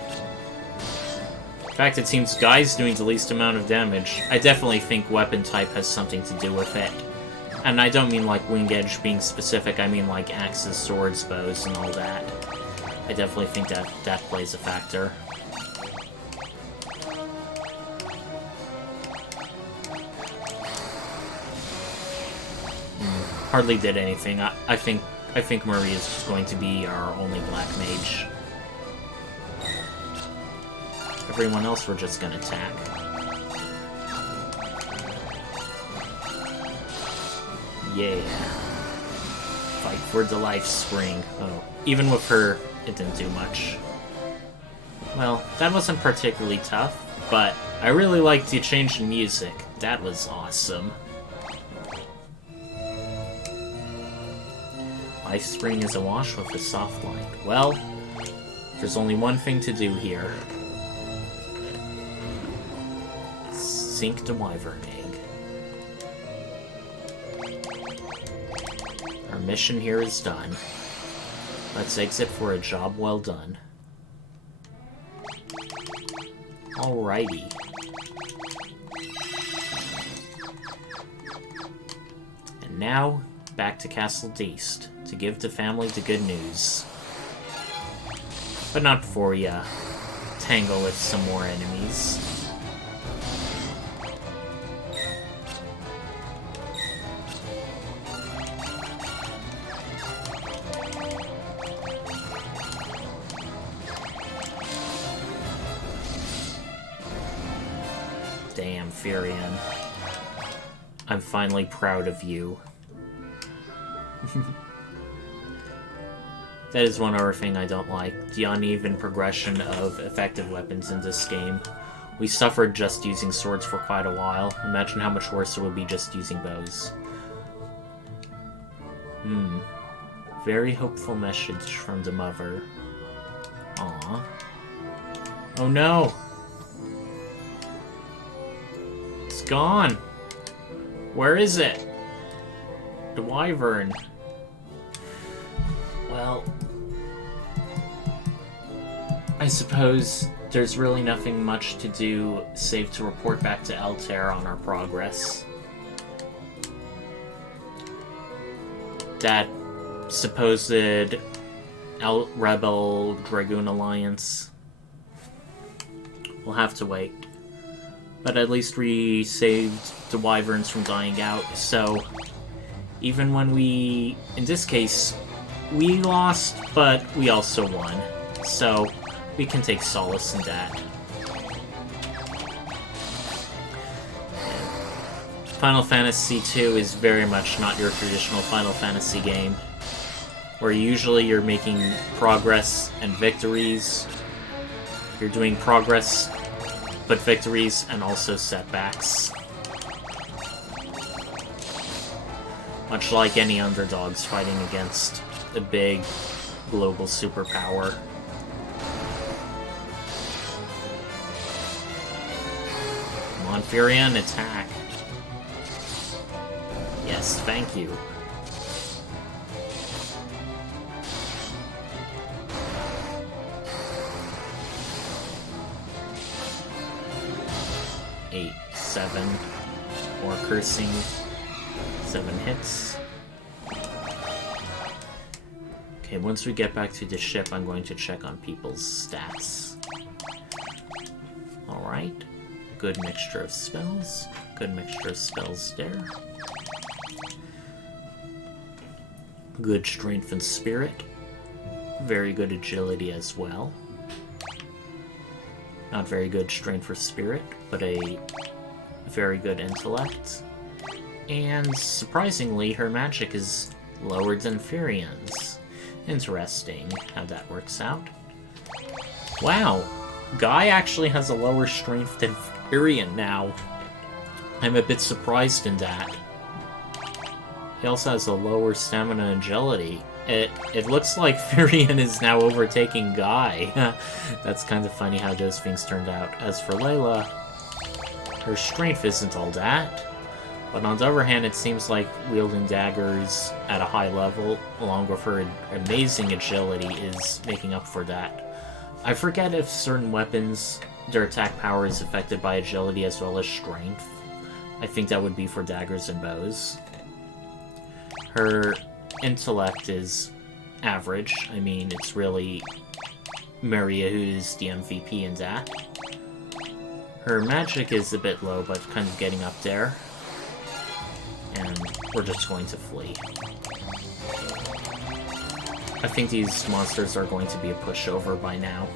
In fact, it seems Guy's doing the least amount of damage. I definitely think weapon type has something to do with it. And I don't mean like wing edge being specific, I mean like axes, swords, bows, and all that. I definitely think that plays a factor. Hardly did anything. I think Marie is just going to be our only black mage. Everyone else we're just gonna attack. Yeah. Fight for the life spring. Oh, even with her, it didn't do much. Well, that wasn't particularly tough, but I really liked the change in music. That was awesome. Life spring is awash with a soft light. Well, there's only one thing to do here. Sink the wyvern egg. Our mission here is done. Let's exit for a job well done. Alrighty. And now, back to Castle Deist to give the family the good news. But not before we tangle with some more enemies. Damn, Furian. I'm finally proud of you. That is one other thing I don't like, the uneven progression of effective weapons in this game. We suffered just using swords for quite a while. Imagine how much worse it would be just using bows. Very hopeful message from the mother. Aww. Oh no! It's gone! Where is it? The wyvern. Well, I suppose there's really nothing much to do save to report back to Altair on our progress. That supposed Rebel Dragoon Alliance. We'll have to wait. But at least we saved the Wyverns from dying out, so even when we, in this case, we lost, but we also won. So we can take solace in that. Final Fantasy II is very much not your traditional Final Fantasy game, where usually you're making progress and victories. You're doing progress, but victories and also setbacks. Much like any underdogs fighting against a big global superpower. Come on, Furion, attack. Yes, thank you. Eight, 7, more cursing, 7 hits. Okay, once we get back to the ship, I'm going to check on people's stats. Alright, good mixture of spells. Good mixture of spells there. Good strength and spirit. Very good agility as well. Not very good strength or spirit, but a very good intellect. And surprisingly, her magic is lower than Furion's. Interesting how that works out. Wow, Guy actually has a lower strength than Furion now. I'm a bit surprised in that. He also has a lower stamina and agility. It looks like Furion is now overtaking Guy. That's kind of funny how those things turned out. As for Layla, her strength isn't all that. But on the other hand, it seems like wielding daggers at a high level, along with her amazing agility, is making up for that. I forget if certain weapons, their attack power is affected by agility as well as strength. I think that would be for daggers and bows. Her intellect is average. I mean, it's really Maria who is the MVP in that. Her magic is a bit low, but kind of getting up there. And we're just going to flee. I think these monsters are going to be a pushover by now.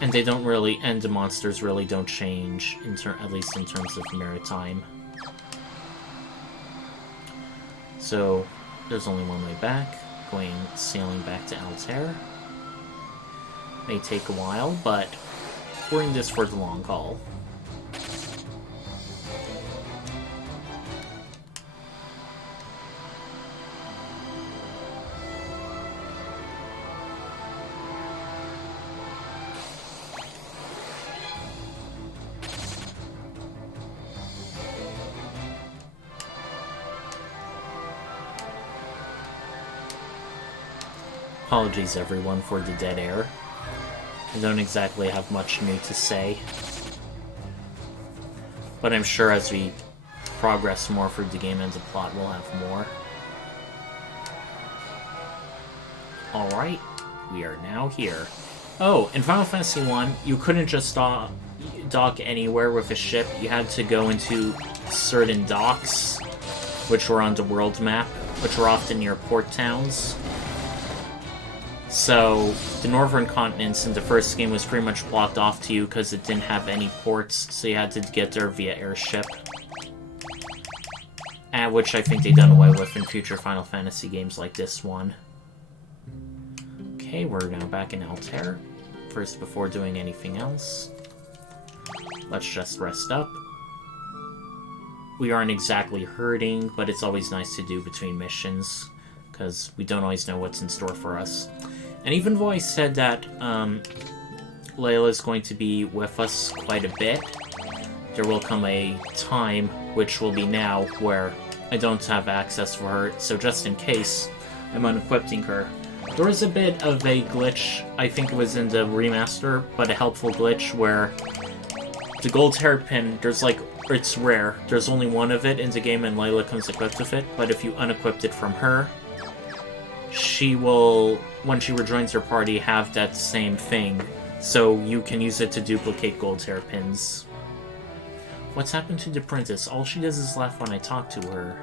And they don't really, and the monsters really don't change, at least in terms of maritime. So, there's only one way back, sailing back to Altair. May take a while, but we're in this for the long haul. Apologies everyone for the dead air. I don't exactly have much new to say. But I'm sure as we progress more through the game and the plot, we'll have more. Alright, we are now here. Oh, in Final Fantasy I, you couldn't just dock anywhere with a ship. You had to go into certain docks, which were on the world map, which were often near port towns. So, the northern continents in the first game was pretty much blocked off to you because it didn't have any ports, so you had to get there via airship. Which I think they've done away with in future Final Fantasy games like this one. Okay, we're now back in Altair. First, before doing anything else, let's just rest up. We aren't exactly hurting, but it's always nice to do between missions, because we don't always know what's in store for us. And even though I said that Layla is going to be with us quite a bit, there will come a time, which will be now, where I don't have access for her, so just in case, I'm unequipping her. There was a bit of a glitch, I think it was in the remaster, but a helpful glitch where the gold hairpin, it's rare. There's only one of it in the game and Layla comes equipped with it, but if you unequipped it from her, she will, when she rejoins her party, have that same thing. So you can use it to duplicate gold hairpins. What's happened to the princess? All she does is laugh when I talk to her.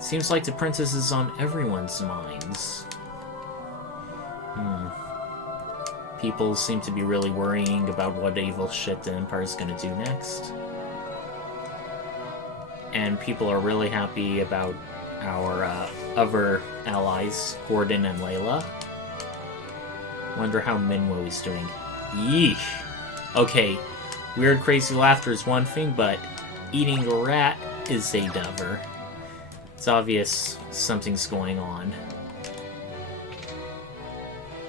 Seems like the princess is on everyone's minds. People seem to be really worrying about what evil shit the Empire's gonna do next. And people are really happy about our other allies, Gordon and Layla. Wonder how Minwo is doing. Yeesh. Okay, weird crazy laughter is one thing, but eating a rat is another. It's obvious something's going on.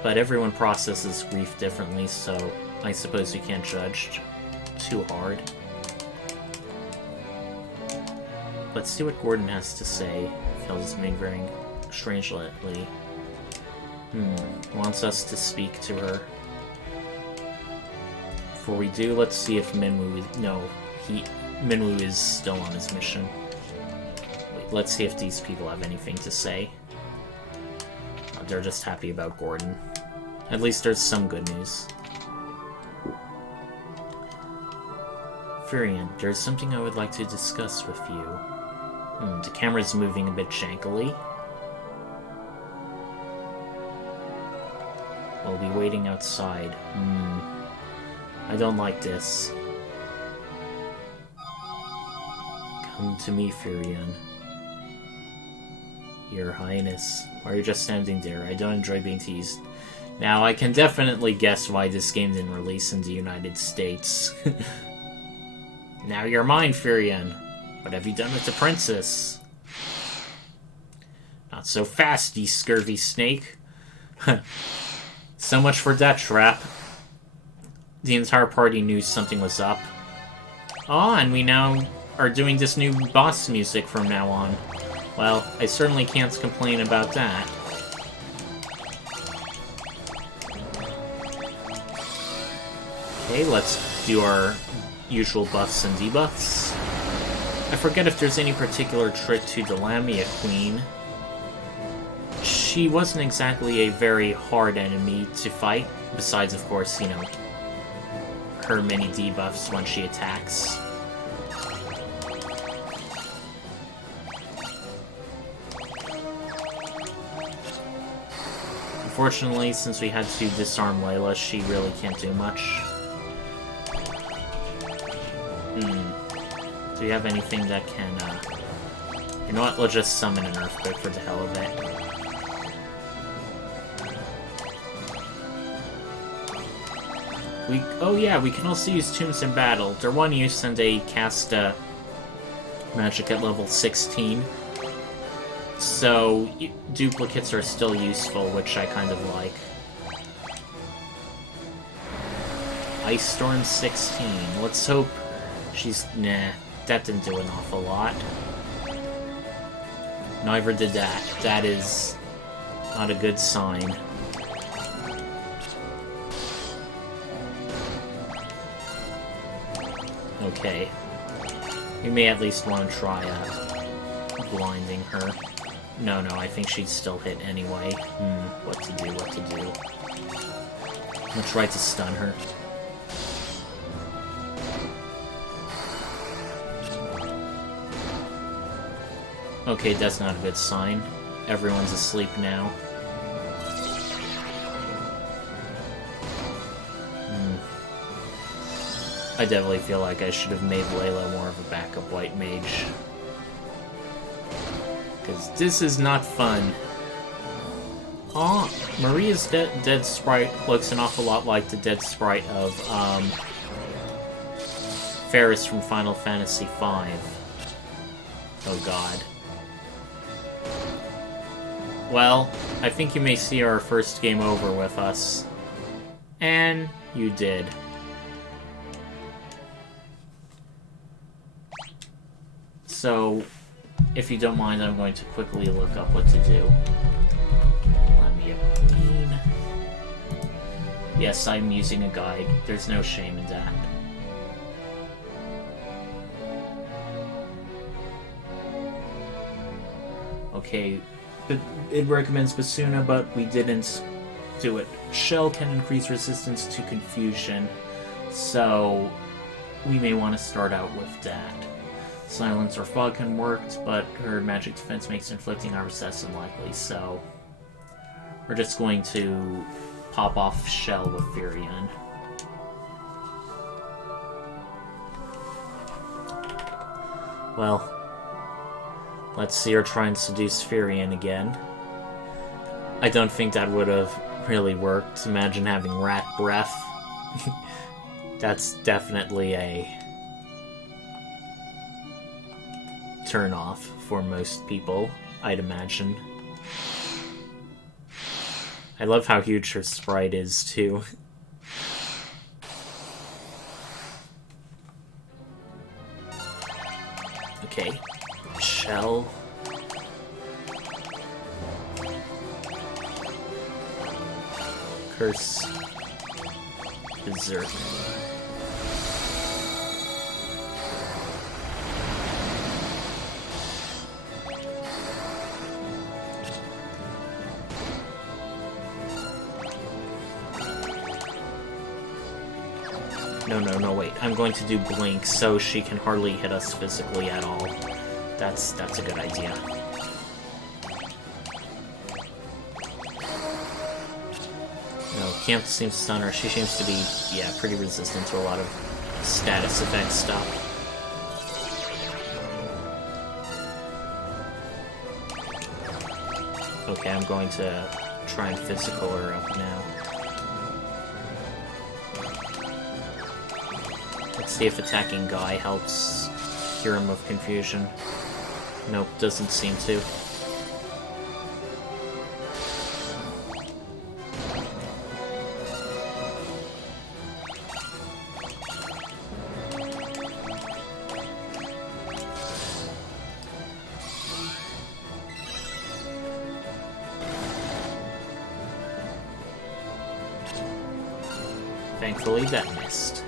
But everyone processes grief differently, so I suppose we can't judge too hard. Let's see what Gordon has to say. Feels mingering strangely. Wants us to speak to her. Before we do, let's see if Minwoo is... No, Minwoo is still on his mission. Wait, let's see if these people have anything to say. They're just happy about Gordon. At least there's some good news. Furion, there's something I would like to discuss with you. The camera's moving a bit shankily. We'll be waiting outside. I don't like this. Come to me, Furion. Your Highness. Why are you just standing there? I don't enjoy being teased. Now, I can definitely guess why this game didn't release in the United States. Now you're mine, Furion. What have you done with the princess? Not so fast, you scurvy snake. So much for that trap. The entire party knew something was up. Oh, and we now are doing this new boss music from now on. Well, I certainly can't complain about that. Okay, let's do our usual buffs and debuffs. I forget if there's any particular trick to the Lamia Queen. She wasn't exactly a very hard enemy to fight, besides, of course, you know, her many debuffs when she attacks. Unfortunately, since we had to disarm Layla, she really can't do much. Do we have anything that can, You know what, let's just summon an earthquake for the hell of it. Oh yeah, we can also use tombs in battle. They're one use and they cast, magic at level 16. So, duplicates are still useful, which I kind of like. Ice Storm 16. Let's hope she's... Nah, that didn't do an awful lot. Neither did that. That is not a good sign. Okay. We may at least want to try, blinding her. No, I think she'd still hit anyway. What to do. I'm gonna try to stun her. Okay, that's not a good sign. Everyone's asleep now. I definitely feel like I should have made Layla more of a backup white mage. Because this is not fun. Aw, Maria's dead sprite looks an awful lot like the dead sprite of, Ferris from Final Fantasy V. Oh god. Well, I think you may see our first game over with us. And you did. So, if you don't mind, I'm going to quickly look up what to do. Lamia Queen. Yes, I'm using a guide. There's no shame in that. Okay, it recommends Basuna, but we didn't do it. Shell can increase resistance to confusion, so we may want to start out with that. Silence or fog can work, but her magic defense makes inflicting our less unlikely, so we're just going to pop off Shell with Furion. Well, let's see her try and seduce Furion again. I don't think that would have really worked. Imagine having rat breath. That's definitely a turn off for most people, I'd imagine. I love how huge her sprite is, too. Okay. Shell. Curse. Berserk. No, wait. I'm going to do Blink so she can hardly hit us physically at all. That's a good idea. No, can't seem to stun her. She seems to be, yeah, pretty resistant to a lot of status effect stuff. Okay, I'm going to try and physical her up now. Let's see if attacking Guy helps cure him of confusion. Nope, doesn't seem to. Thankfully, that missed.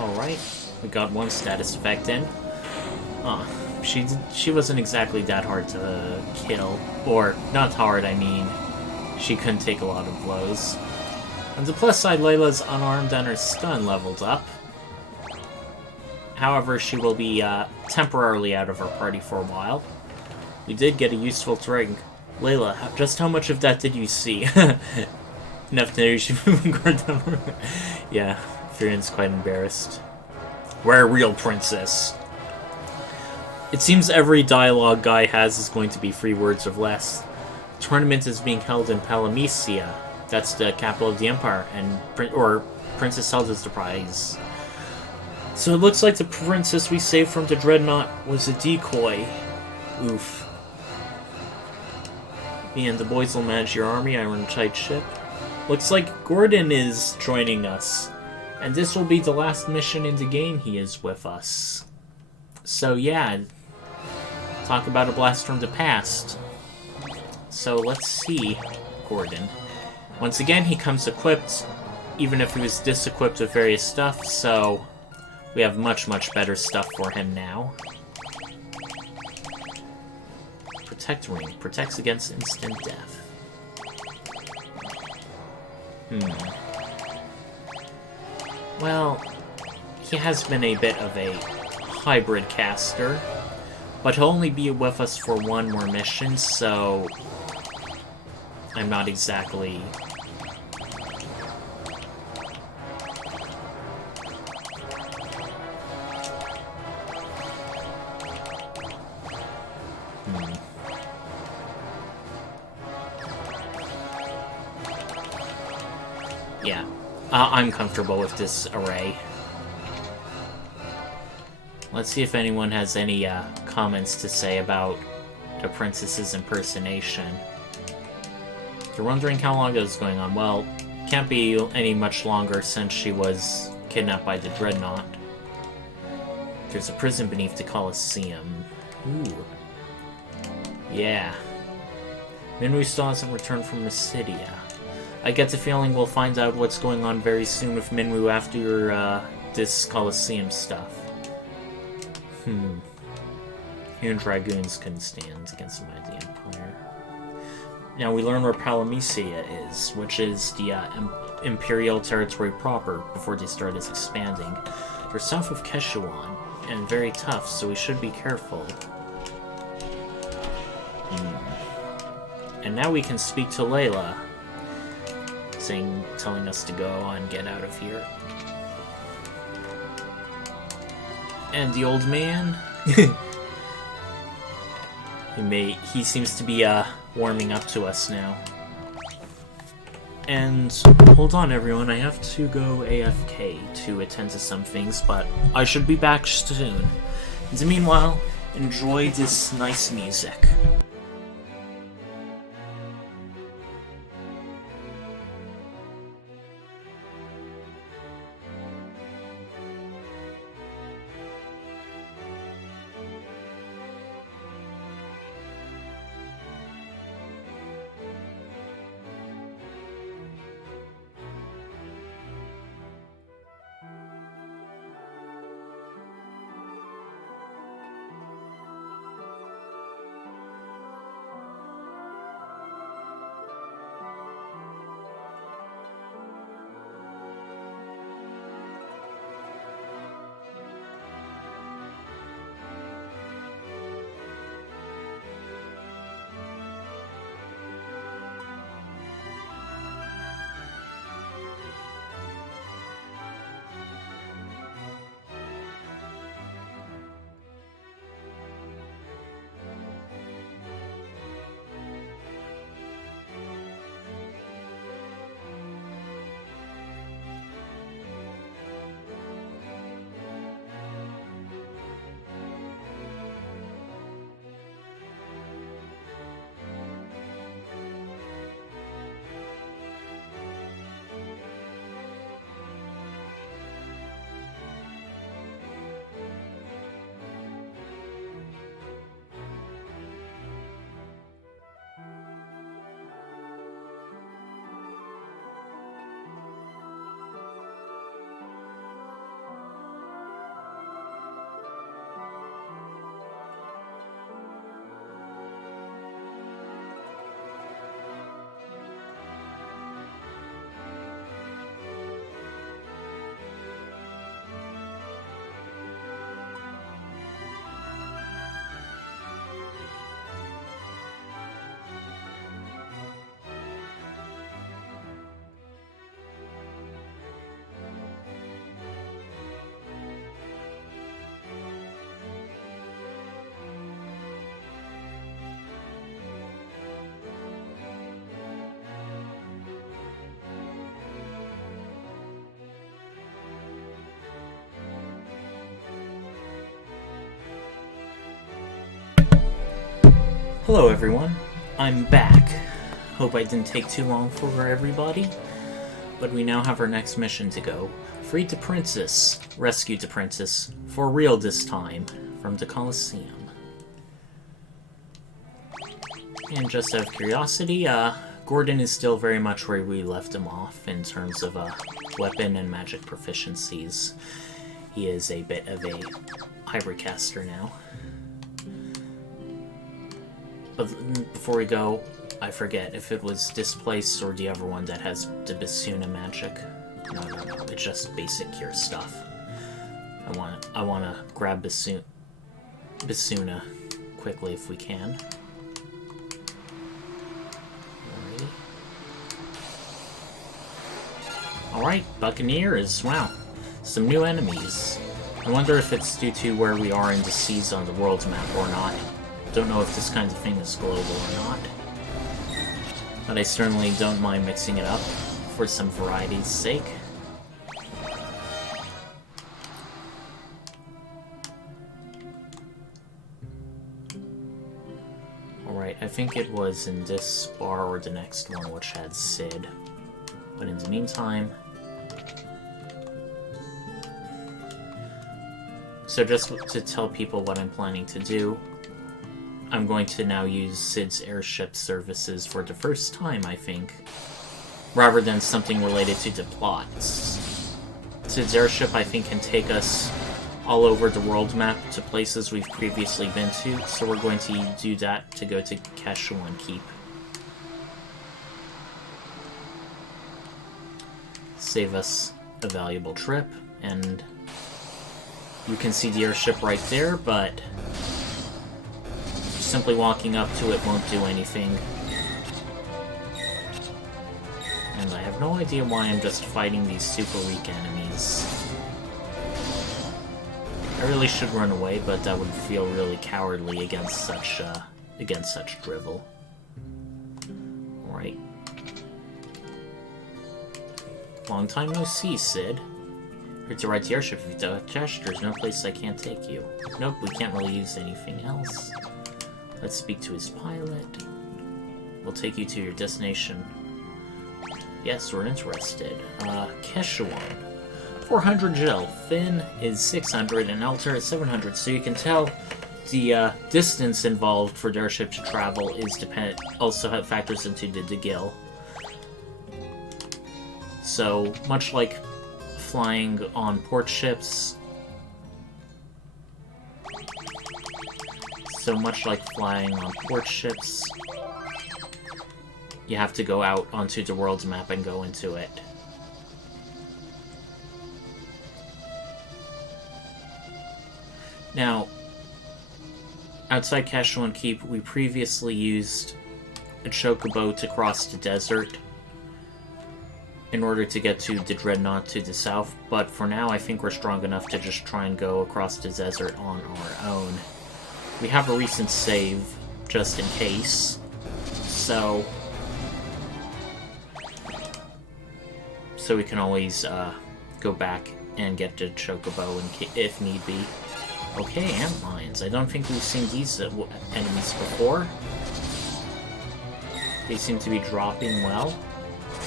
Alright, we got one status effect in. She wasn't exactly that hard to kill. Or, not hard, I mean, she couldn't take a lot of blows. On the plus side, Layla's unarmed and her stun leveled up. However, she will be temporarily out of our party for a while. We did get a useful drink. Layla, just how much of that did you see? Enough to know you should move and guard down. Yeah, Furion's quite embarrassed. We're a real princess. It seems every dialogue Guy has is going to be 3 words or less. The tournament is being held in Palamecian. That's the capital of the Empire, and Princess Zelda's the prize. So it looks like the princess we saved from the Dreadnought was a decoy. Oof. Me and the boys will manage your army. I run a tight ship. Looks like Gordon is joining us. And this will be the last mission in the game he is with us. So yeah, talk about a blast from the past. So let's see Gordon. Once again, he comes equipped, even if he was disequipped with various stuff, so we have much, much better stuff for him now. Protect Ring. Protects against instant death. Well, he has been a bit of a hybrid caster, but he'll only be with us for one more mission, so I'm not exactly... Yeah, I'm comfortable with this array. Let's see if anyone has any comments to say about the princess's impersonation. If you're wondering how long it was going on, well, can't be any much longer since she was kidnapped by the Dreadnought. There's a prison beneath the Colosseum. Ooh. Yeah. Minwu still hasn't returned from Mysidia. I get the feeling we'll find out what's going on very soon with Minwu after this Colosseum stuff. Human Dragoons couldn't stand against the Mighty Empire. Now we learn where Palamecian is, which is the Imperial territory proper before they started expanding. They're south of Keshuan, and very tough, so we should be careful. And now we can speak to Layla, telling us to go and get out of here. And the old man, he seems to be warming up to us now. And hold on, everyone, I have to go AFK to attend to some things, but I should be back soon. In the meanwhile, enjoy this nice music. Hello everyone, I'm back. Hope I didn't take too long for everybody, but we now have our next mission to go. Free the princess, rescue the princess, for real this time, from the Colosseum. And just out of curiosity, Gordon is still very much where we left him off in terms of weapon and magic proficiencies. He is a bit of a hybrid caster now. But before we go, I forget if it was Displace or the other one that has the Basuna magic. No, it's just basic cure stuff. I wanna grab Basuna quickly if we can. Alright, Buccaneers, wow. Some new enemies. I wonder if it's due to where we are in the seas on the world's map or not. Don't know if this kind of thing is global or not. But I certainly don't mind mixing it up for some variety's sake. Alright, I think it was in this bar or the next one which had Sid. But in the meantime... So just to tell people what I'm planning to do, I'm going to now use Sid's airship services for the first time, I think. rather than something related to the plots. Sid's airship, I think, can take us all over the world map to places we've previously been to, so we're going to do that to go to Keshuan Keep. Save us a valuable trip, and you can see the airship right there, but simply walking up to it won't do anything. And I have no idea why I'm just fighting these super weak enemies. I really should run away, but that would feel really cowardly against such drivel. Alright. Long time no see, Sid. You're to ride the airship if you dash. There's no place I can't take you. Nope, we can't really use anything else. Let's speak to his pilot. We'll take you to your destination. Yes, we're interested. Keshuan. 400 gel. Fynn is 600 and Alter is 700, so you can tell the distance involved for the airship to travel is also factors into the gil. So, much like flying on port ships, you have to go out onto the world's map and go into it. Now, outside Keshuan Keep, we previously used a chocobo to cross the desert in order to get to the Dreadnought to the south, but for now I think we're strong enough to just try and go across the desert on our own. We have a recent save, just in case, so we can always go back and get the chocobo if need be. Okay, antlions. I don't think we've seen these enemies before. They seem to be dropping well,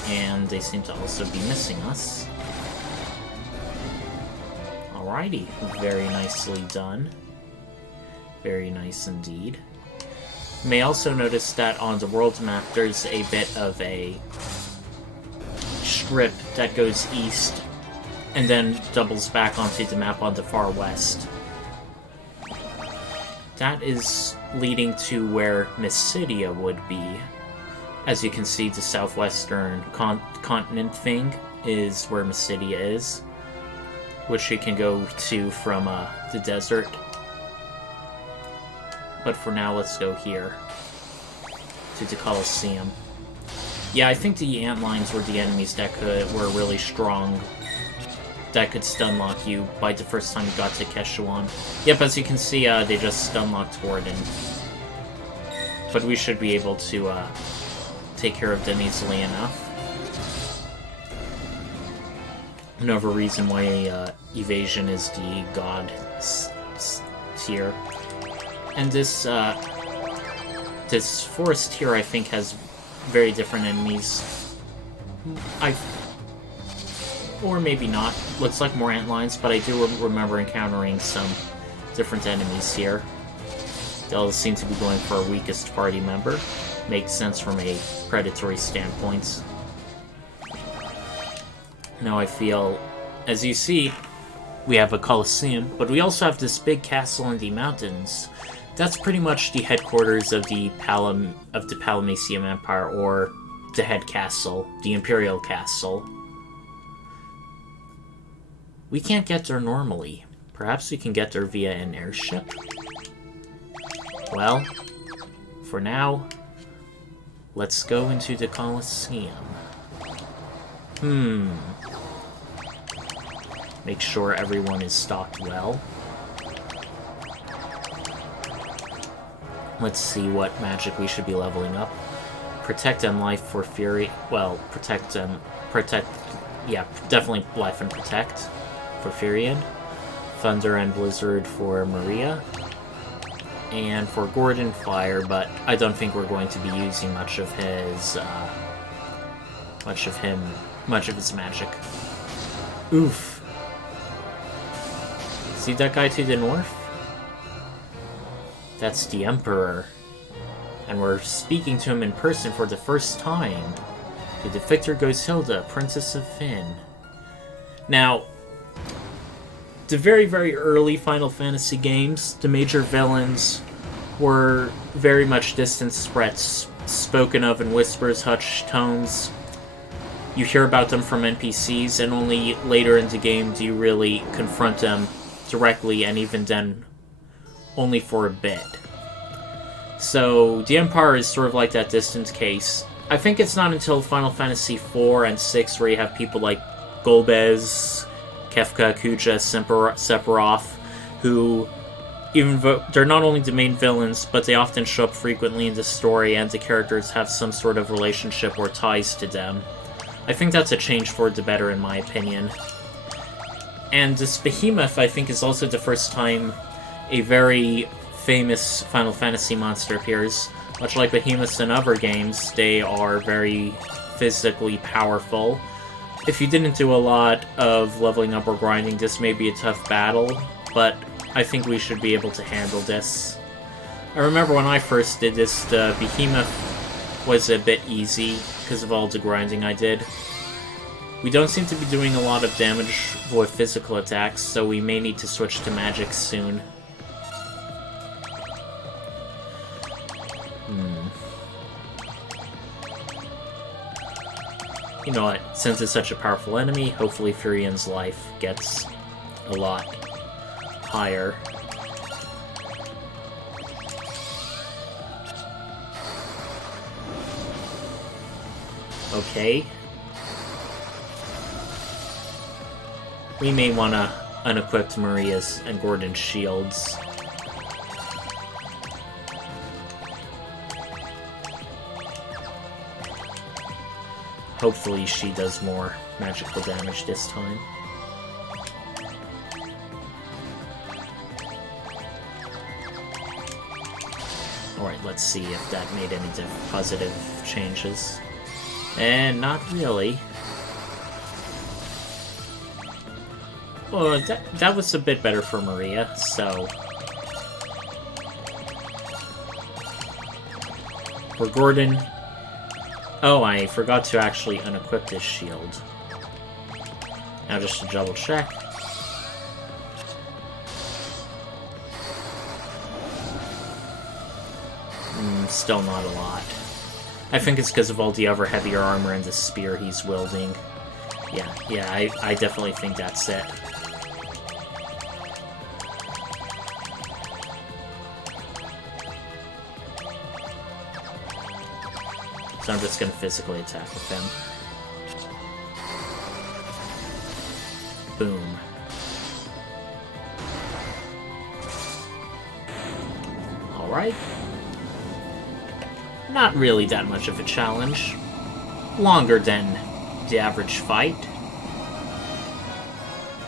and they seem to also be missing us. Alrighty, very nicely done. Very nice indeed. You may also notice that on the world map there's a bit of a strip that goes east and then doubles back onto the map on the far west. That is leading to where Mysidia would be. As you can see, the southwestern continent thing is where Mysidia is, which you can go to from the desert. But for now, let's go here, to the Colosseum. Yeah, I think the antlines were the enemies that were really strong, that could stun-lock you by the first time you got to Keshuan. Yep, as you can see, they just stun-locked Gordon. But we should be able to take care of them easily enough. Another reason why evasion is the god tier. And this forest tier, I think, has very different enemies. Or maybe not. Looks like more antlines, but I do remember encountering some different enemies here. They all seem to be going for our weakest party member. Makes sense from a predatory standpoint. Now I feel, as you see, we have a Colosseum, but we also have this big castle in the mountains. That's pretty much the headquarters of the Palamecian Empire, or the head castle, the Imperial Castle. We can't get there normally. Perhaps we can get there via an airship? Well, for now, let's go into the Colosseum. Make sure everyone is stocked well. Let's see what magic we should be leveling up. Protect and life for Fury. Well, yeah, definitely life and protect for Furion. Thunder and Blizzard for Maria. And for Gordon, Fire, but I don't think we're going to be using much of his magic. Oof. See that guy to the north? That's the Emperor. And we're speaking to him in person for the first time. To the victor goes Hilda, Princess of Fynn. Now, the very, very early Final Fantasy games, the major villains were very much distant threats, spoken of in whispers, hushed tones. You hear about them from NPCs, and only later in the game do you really confront them directly, and even then, only for a bit. So, the Empire is sort of like that distant case. I think it's not until Final Fantasy IV and VI where you have people like Golbez, Kefka, Kuja, Sephiroth, who, even though they're not only the main villains, but they often show up frequently in the story, and the characters have some sort of relationship or ties to them. I think that's a change for the better, in my opinion. And this Behemoth, I think, is also the first time a very famous Final Fantasy monster appears. Much like Behemoths in other games, they are very physically powerful. If you didn't do a lot of leveling up or grinding, this may be a tough battle, but I think we should be able to handle this. I remember when I first did this, the Behemoth was a bit easy because of all the grinding I did. We don't seem to be doing a lot of damage with physical attacks, so we may need to switch to magic soon. You know what, since it's such a powerful enemy, hopefully Furion's life gets a lot higher. Okay. We may want to unequip Maria's and Gordon's shields. Hopefully she does more magical damage this time. Alright, let's see if that made any positive changes. And not really. Well, that was a bit better for Maria, so... For Gordon... Oh, I forgot to actually unequip this shield. Now just to double check. Still not a lot. I think it's because of all the other heavier armor and the spear he's wielding. Yeah, I definitely think that's it. So I'm just going to physically attack with him. Boom. Alright. Not really that much of a challenge. Longer than the average fight.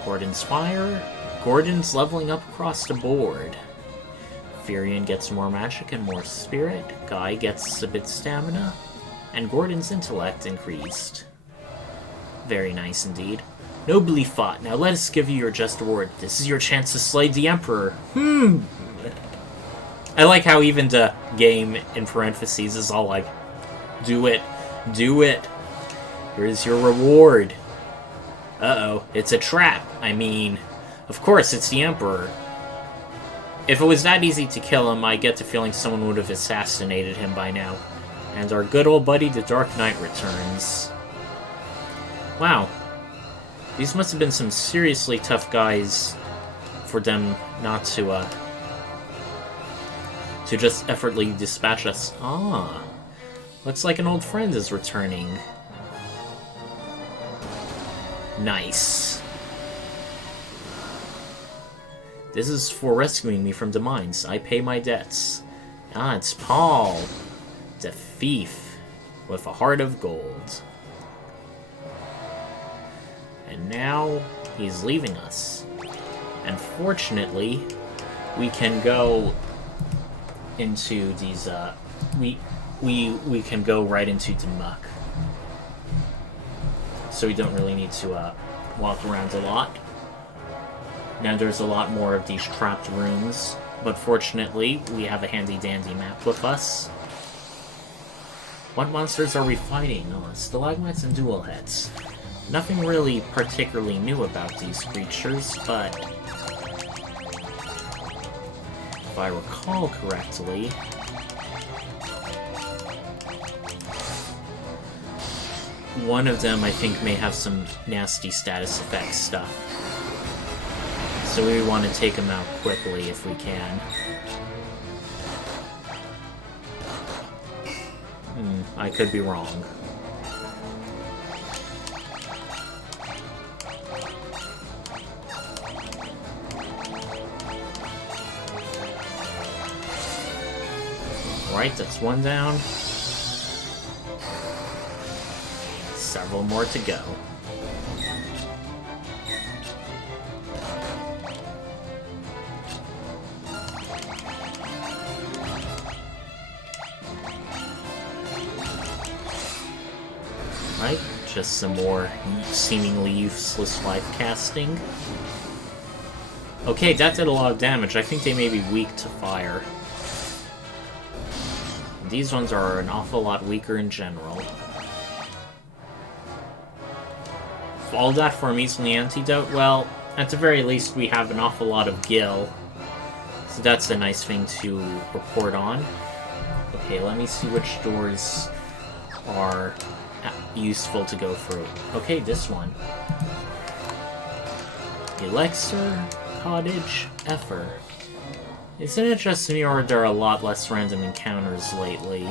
Gordon's fire. Gordon's leveling up across the board. Furion gets more magic and more spirit. Guy gets a bit stamina. And Gordon's intellect increased. Very nice indeed. Nobly fought. Now let us give you your just reward. This is your chance to slay the Emperor. I like how even the game, in parentheses, is all like, do it, do it. Here's your reward. Uh-oh, it's a trap. I mean, of course it's the Emperor. If it was that easy to kill him, I get the feeling someone would have assassinated him by now. And our good old buddy, the Dark Knight, returns. Wow. These must have been some seriously tough guys for them not to just effortlessly dispatch us. Ah. Looks like an old friend is returning. Nice. This is for rescuing me from the mines. I pay my debts. Ah, it's Paul. The thief with a heart of gold. And now he's leaving us. And fortunately, we can go into these we can go right into the muck. So we don't really need to walk around a lot. Now there's a lot more of these trapped rooms, but fortunately we have a handy dandy map with us. What monsters are we fighting? Oh, stalagmites and dual heads. Nothing really particularly new about these creatures, but if I recall correctly, one of them I think may have some nasty status effect stuff. So we want to take them out quickly if we can. I could be wrong. Right, that's one down. Several more to go. Right, just some more seemingly useless life casting. Okay, that did a lot of damage. I think they may be weak to fire. These ones are an awful lot weaker in general. All that for a measly antidote? Well, at the very least we have an awful lot of gil. So that's a nice thing to report on. Okay, let me see which doors are useful to go through. Okay, this one. Elixir, Cottage, Effer. Isn't it just me, or there are a lot less random encounters lately?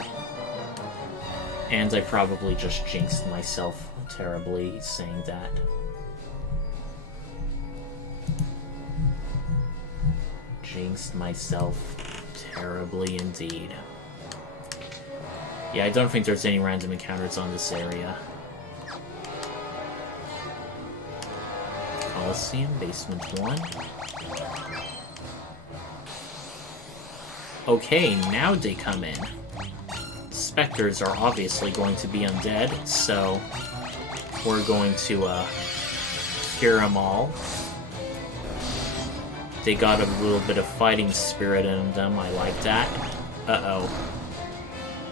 And I probably just jinxed myself terribly saying that. Jinxed myself terribly indeed. Yeah, I don't think there's any random encounters on this area. Palamecian, basement 1. Okay, now they come in. Spectres are obviously going to be undead, so we're going to cure them all. They got a little bit of fighting spirit in them, I like that. Uh-oh.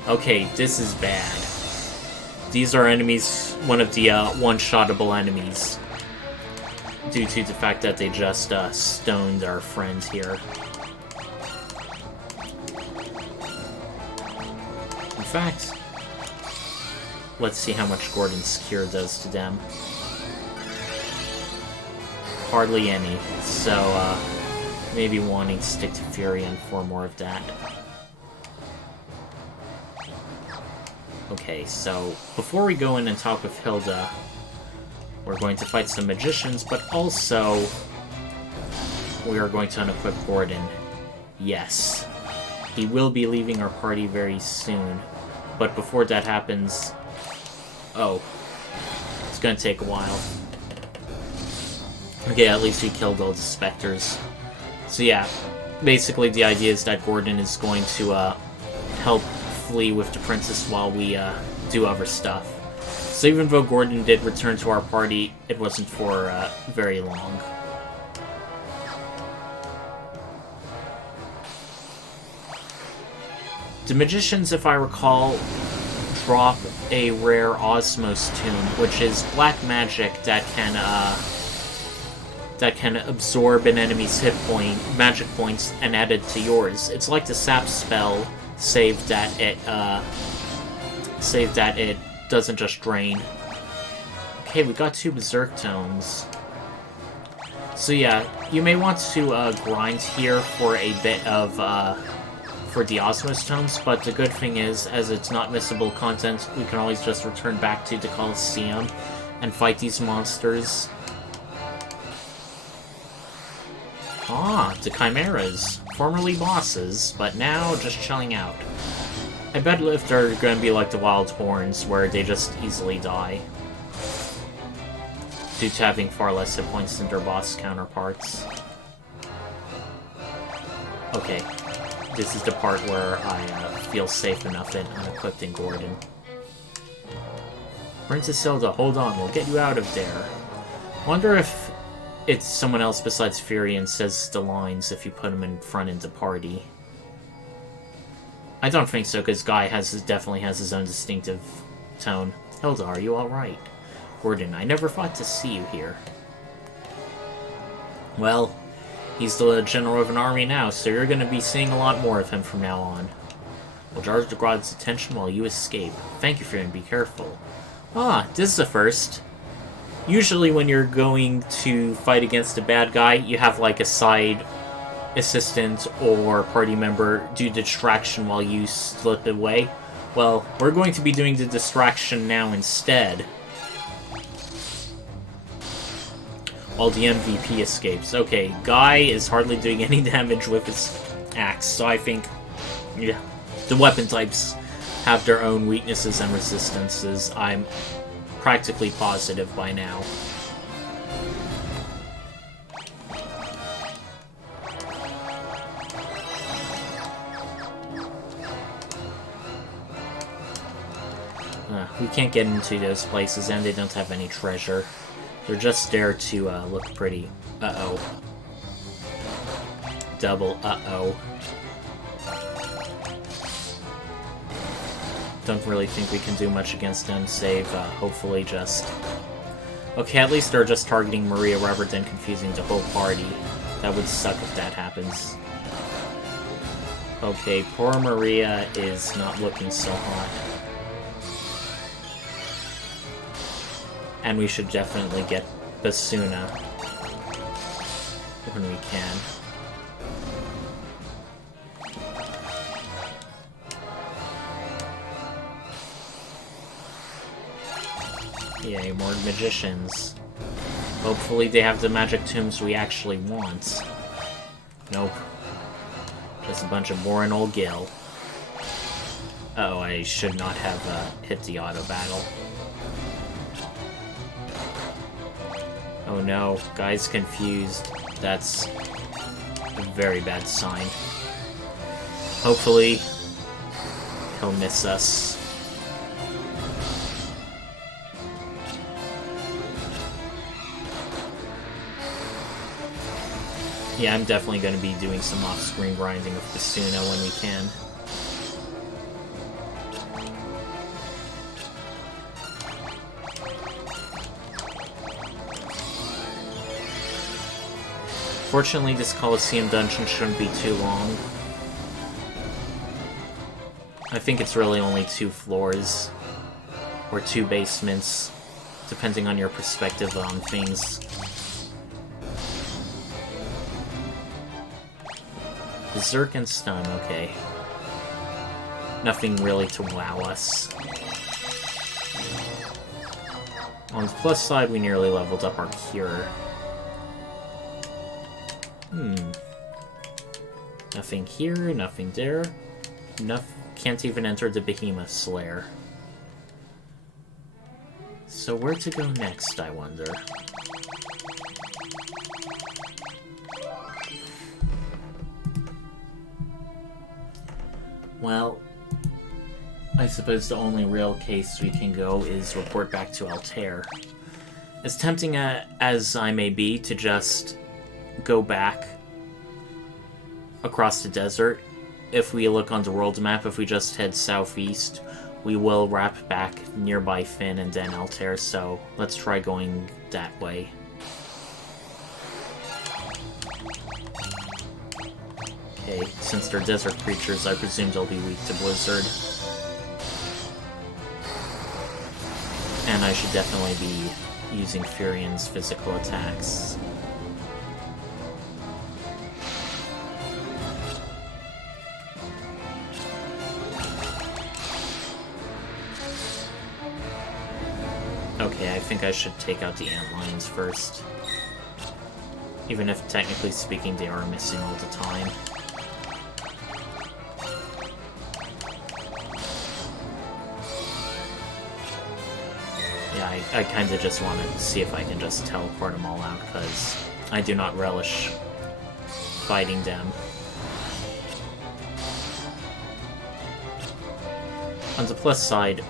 Okay, this is bad. These are enemies, one of the one-shottable enemies, due to the fact that they just stoned our friend here. In fact, let's see how much Gordon's Cure does to them. Hardly any, so maybe wanting to stick to Furion for more of that. Okay, so before we go in and talk with Hilda, we're going to fight some magicians, but also we are going to unequip Gordon. Yes. He will be leaving our party very soon, but before that happens... Oh. It's gonna take a while. Okay, at least we killed all the specters. So yeah, basically the idea is that Gordon is going to help flee with the princess while we do other stuff. So even though Gordon did return to our party, it wasn't for very long. The magicians, if I recall, drop a rare Osmos Tomb, which is black magic that can absorb an enemy's hit point, magic points, and add it to yours. It's like the sap spell, save that it doesn't just drain. Okay, we got 2 Berserk Tomes. So yeah, you may want to grind here for a bit of for the Osmos Tomes, but the good thing is, as it's not missable content, we can always just return back to the Colosseum and fight these monsters. Ah, the Chimeras. Formerly bosses, but now just chilling out. I bet if they're gonna be like the Wild Horns, where they just easily die, due to having far less hit points than their boss counterparts. Okay, this is the part where I feel safe enough in unequipping Gordon. Princess Hilda, hold on, we'll get you out of there. Wonder if it's someone else besides Furion says the lines if you put them in front of the party. I don't think so, because Guy definitely has his own distinctive tone. Hilda, are you alright? Gordon, I never thought to see you here. Well, he's the general of an army now, so you're going to be seeing a lot more of him from now on. We'll charge the Grodd's attention while you escape. Thank you for him, be careful. Ah, this is a first. Usually when you're going to fight against a bad guy, you have like a side assistant or party member do distraction while you slip away. Well, we're going to be doing the distraction now instead. While the MVP escapes. Okay, Guy is hardly doing any damage with his axe, so I think, yeah, the weapon types have their own weaknesses and resistances. I'm practically positive by now. We can't get into those places, and they don't have any treasure. They're just there to look pretty. Uh-oh. Double uh-oh. Don't really think we can do much against them, save, hopefully just... Okay, at least they're just targeting Maria rather than confusing the whole party. That would suck if that happens. Okay, poor Maria is not looking so hot. And we should definitely get Basuna when we can. Yay, more magicians. Hopefully they have the magic tombs we actually want. Nope. Just a bunch of boring old Gil. Uh-oh, I should not have hit the auto battle. Oh no, Guy's confused. That's a very bad sign. Hopefully, he'll miss us. Yeah, I'm definitely going to be doing some off-screen grinding with Basuna when we can. Fortunately, this Colosseum dungeon shouldn't be too long. I think it's really only 2 floors, or 2 basements, depending on your perspective on things. Berserk and Stun, okay. Nothing really to wow us. On the plus side, we nearly leveled up our Cure. Nothing here, nothing there. Can't even enter the Behemoth's lair. So where to go next, I wonder? Well, I suppose the only real case we can go is report back to Altair. As tempting as I may be to just go back across the desert, if we look on the world map, if we just head southeast, we will wrap back nearby Fynn and then Altair, so let's try going that way. Okay, since they're desert creatures, I presume they'll be weak to Blizzard. And I should definitely be using Furion's physical attacks. Okay, I think I should take out the antlions first. Even if, technically speaking, they are missing all the time. Yeah, I kinda just want to see if I can just teleport them all out, because I do not relish fighting them. On the plus side,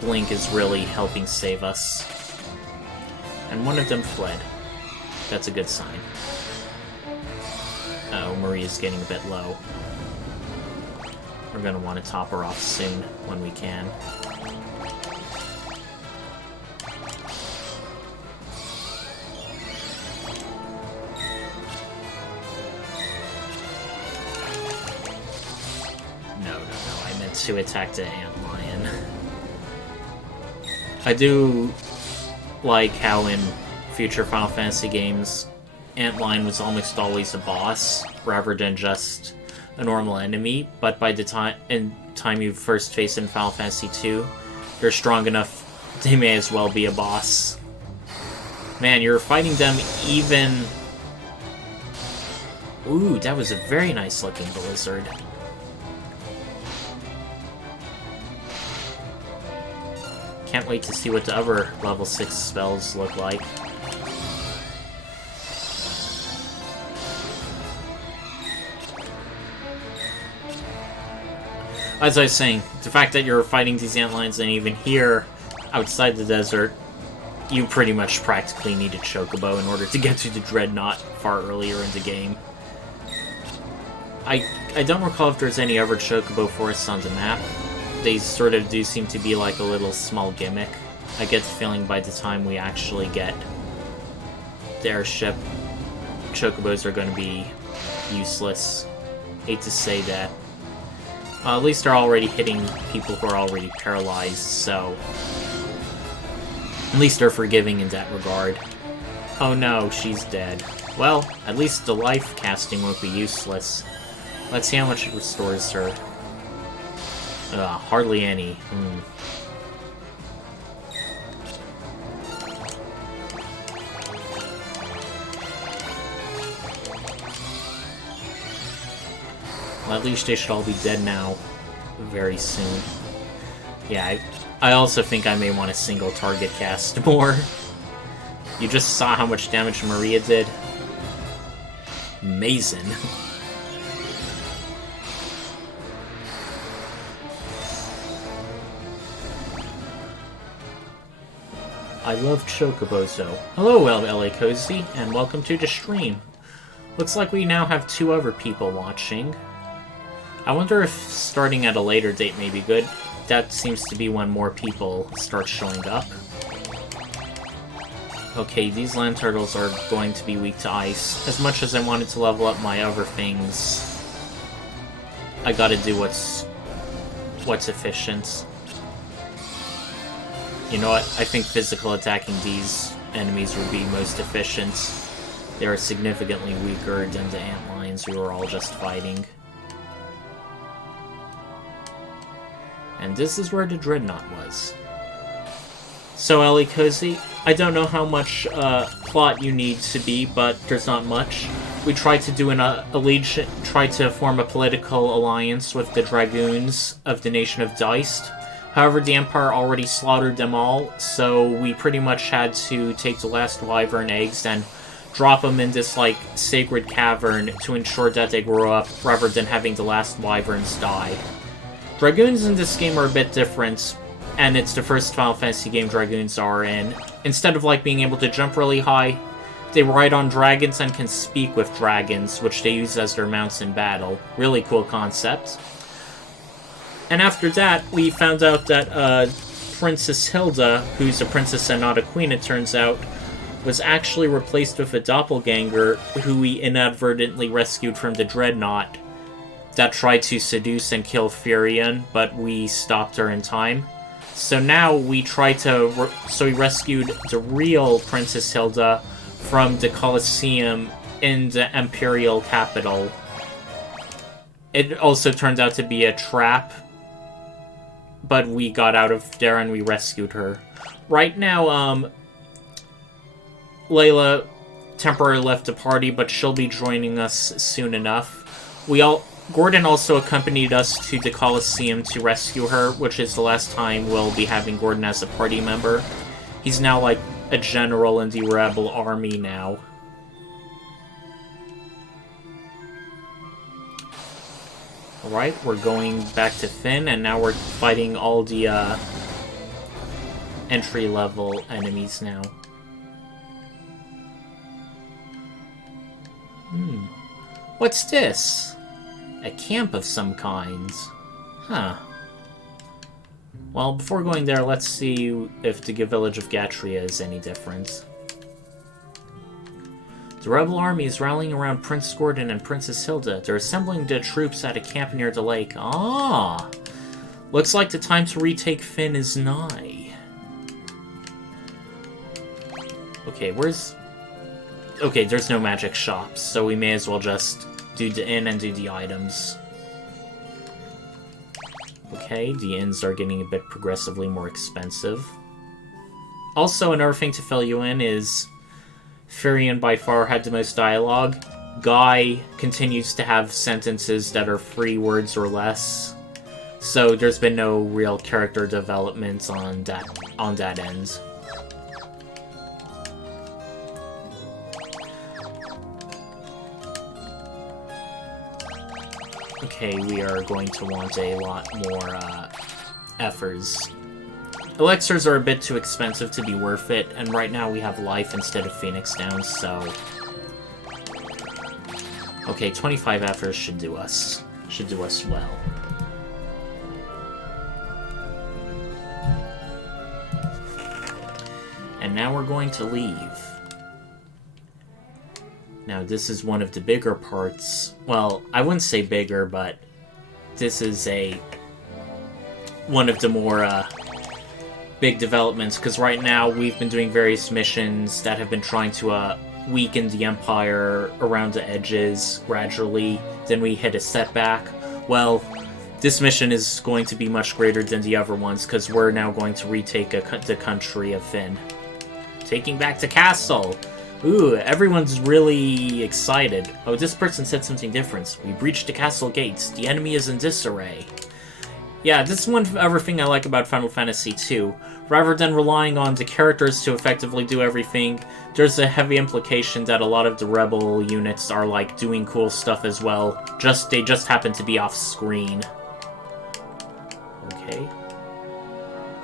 Blink is really helping save us. And one of them fled. That's a good sign. Uh-oh, Maria's getting a bit low. We're gonna want to top her off soon when we can. No, I meant to attack the antlion. I do like how in future Final Fantasy games, antlion was almost always a boss, rather than just a normal enemy, but by the time you first face in Final Fantasy II, they're strong enough, they may as well be a boss. Man, you're fighting them even... Ooh, that was a very nice looking blizzard. Can't wait to see what the other level 6 spells look like. As I was saying, the fact that you're fighting these antlions and even here, outside the desert, you pretty much practically need a chocobo in order to get to the Dreadnought far earlier in the game. I don't recall if there's any other chocobo forests on the map. They sort of do seem to be like a little small gimmick. I get the feeling by the time we actually get the airship, chocobos are going to be useless. Hate to say that. At least they're already hitting people who are already paralyzed, so... At least they're forgiving in that regard. Oh no, she's dead. Well, at least the life casting won't be useless. Let's see how much it restores her. Hardly any. Well, at least they should all be dead now. Very soon. Yeah, I also think I may want to single target cast more. You just saw how much damage Maria did. Amazing. I love chocobos though. Hello, LA Cozy, and welcome to the stream. Looks like we now have 2 other people watching. I wonder if starting at a later date may be good. That seems to be when more people start showing up. Okay, these land turtles are going to be weak to ice. As much as I wanted to level up my other things, I gotta do what's efficient. You know what? I think physical attacking these enemies would be most efficient. They are significantly weaker than the antlions we were all just fighting. And this is where the Dreadnought was. So, Ellie Cozy, I don't know how much plot you need to be, but there's not much. We tried to do tried to form a political alliance with the Dragoons of the Nation of Deist. However, the Empire already slaughtered them all, so we pretty much had to take the last wyvern eggs and drop them in this, like, sacred cavern to ensure that they grow up, rather than having the last wyverns die. Dragoons in this game are a bit different, and it's the first Final Fantasy game Dragoons are in. Instead of, like, being able to jump really high, they ride on dragons and can speak with dragons, which they use as their mounts in battle. Really cool concept. And after that, we found out that Princess Hilda, who's a princess and not a queen, it turns out, was actually replaced with a doppelganger who we inadvertently rescued from the Dreadnought that tried to seduce and kill Furion, but we stopped her in time. So now we try to... So we rescued the real Princess Hilda from the Colosseum in the Imperial capital. It also turned out to be a trap, but we got out of there and we rescued her. Right now, Layla temporarily left the party, but she'll be joining us soon enough. Gordon also accompanied us to the Colosseum to rescue her, which is the last time we'll be having Gordon as a party member. He's now like a general in the rebel army now. Alright, we're going back to Fynn, and now we're fighting all the entry-level enemies now. What's this? A camp of some kind. Huh. Well, before going there, let's see if the village of Gatria is any different. The rebel army is rallying around Prince Gordon and Princess Hilda. They're assembling the troops at a camp near the lake. Ah! Looks like the time to retake Fynn is nigh. Okay, where's... Okay, there's no magic shops, so we may as well just do the inn and do the items. Okay, the inns are getting a bit progressively more expensive. Also, another thing to fill you in is Firion by far had the most dialogue. Guy continues to have sentences that are 3 words or less. So there's been no real character development on that end. Okay, we are going to want a lot more effers. Elixirs are a bit too expensive to be worth it, and right now we have life instead of Phoenix Downs, so... Okay, 25 effers should do us well. And now we're going to leave. Now, this is one of the bigger parts. Well, I wouldn't say bigger, but this is one of the more big developments, because right now we've been doing various missions that have been trying to weaken the Empire around the edges gradually. Then we hit a setback. Well, this mission is going to be much greater than the other ones, because we're now going to retake the country of Fynn. Taking back the castle! Ooh, everyone's really excited. Oh, this person said something different. We breached the castle gates. The enemy is in disarray. Yeah, this is one other thing I like about Final Fantasy II. Rather than relying on the characters to effectively do everything, there's a heavy implication that a lot of the rebel units are, like, doing cool stuff as well. They just happen to be off-screen. Okay.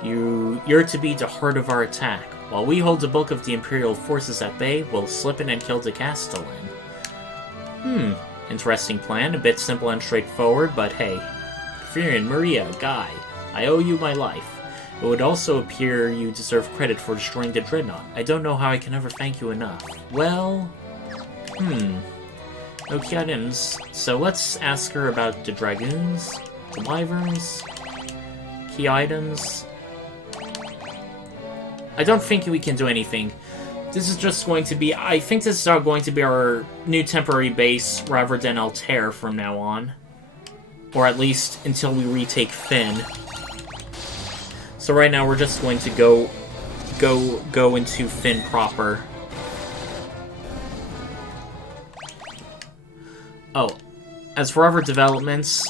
You're to be the heart of our attack. While we hold the bulk of the Imperial forces at bay, we'll slip in and kill the Castellan. Interesting plan. A bit simple and straightforward, but hey. Firion, Maria, Guy, I owe you my life. It would also appear you deserve credit for destroying the Dreadnought. I don't know how I can ever thank you enough. Well... No key items. So let's ask her about the Dragoons, the Wyverns, key items... I don't think we can do anything. This is just going to be... I think this is going to be our new temporary base rather than Altair from now on. Or at least until we retake Fynn. So right now we're just going to go into Fynn proper. Oh, as for other developments,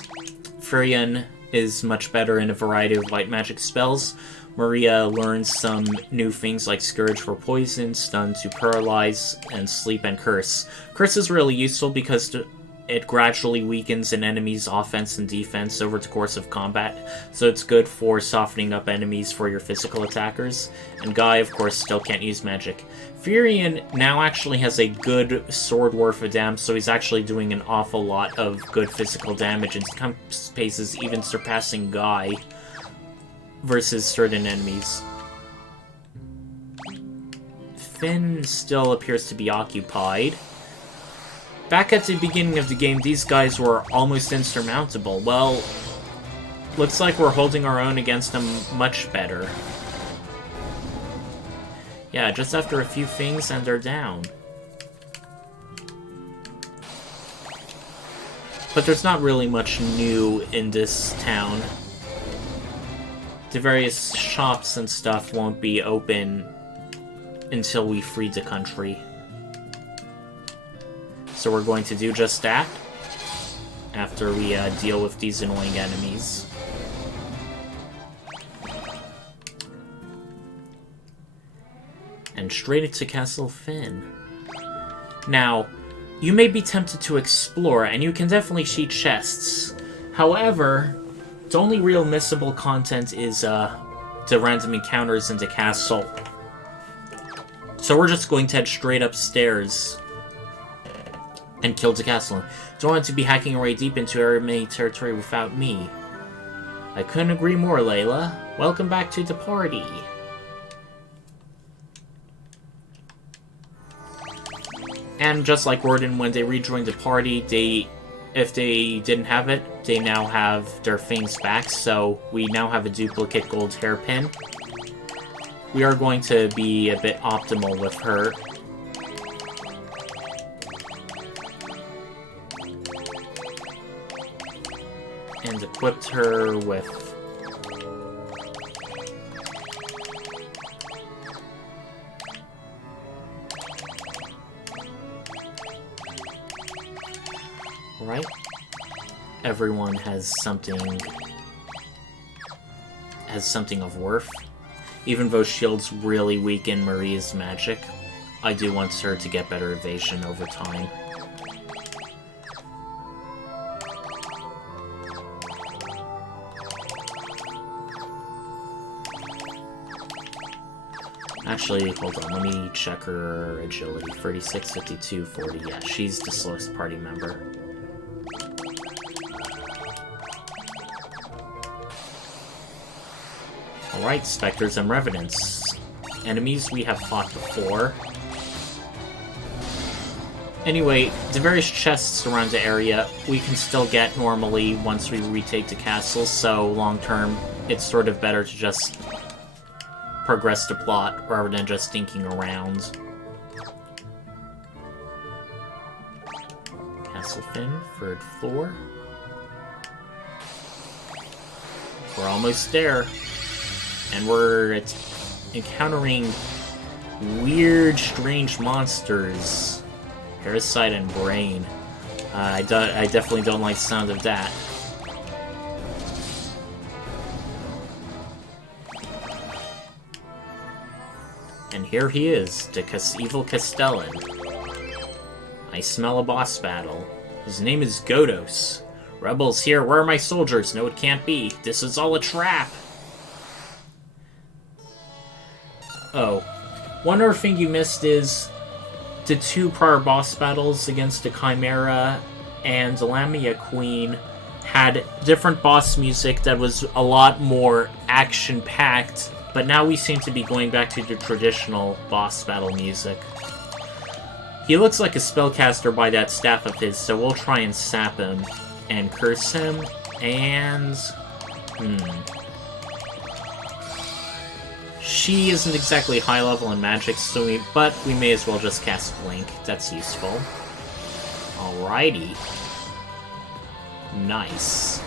Firion is much better in a variety of light magic spells. Maria learns some new things like Scourge for Poison, Stun to Paralyze, and Sleep and Curse. Curse is really useful because it gradually weakens an enemy's offense and defense over the course of combat, so it's good for softening up enemies for your physical attackers. And Guy, of course, still can't use magic. Firion now actually has a good sword worth of damage, so he's actually doing an awful lot of good physical damage in some cases, even surpassing Guy versus certain enemies. Fynn still appears to be occupied. Back at the beginning of the game, these guys were almost insurmountable. Well, looks like we're holding our own against them much better. Yeah, just after a few things and they're down. But there's not really much new in this town. The various shops and stuff won't be open until we free the country. So we're going to do just that after we deal with these annoying enemies. And straight into Castle Fynn. Now, you may be tempted to explore, and you can definitely see chests. However, the only real missable content is the random encounters in the castle. So we're just going to head straight upstairs and kill the castle. Don't want to be hacking our way deep into enemy territory without me. I couldn't agree more, Layla. Welcome back to the party. And just like Gordon, when they rejoined the party, if they didn't have it, they now have their things back, so we now have a duplicate gold hairpin. We are going to be a bit optimal with her. And equipped her with... Right? Everyone has something of worth. Even though shields really weaken Maria's magic, I do want her to get better evasion over time. Actually, hold on, let me check her agility. 36, 52, 40. Yeah, she's the slowest party member. Alright, Spectres and Revenants. Enemies we have fought before. Anyway, the various chests around the area we can still get normally once we retake the castle, so long term it's sort of better to just progress the plot rather than just thinking around. Castle Fynn, 3rd floor. We're almost there. And we're encountering weird, strange monsters. Parasite and Brain. I definitely don't like the sound of that. And here he is, the evil Castellan. I smell a boss battle. His name is Godos. Rebels here, where are my soldiers? No, it can't be. This is all a trap. Oh, one other thing you missed is the 2 prior boss battles against the Chimera and the Lamia Queen had different boss music that was a lot more action-packed, but now we seem to be going back to the traditional boss battle music. He looks like a spellcaster by that staff of his, so we'll try and sap him and curse him, and... She isn't exactly high level in magic, but we may as well just cast Blink. That's useful. Alrighty. Nice.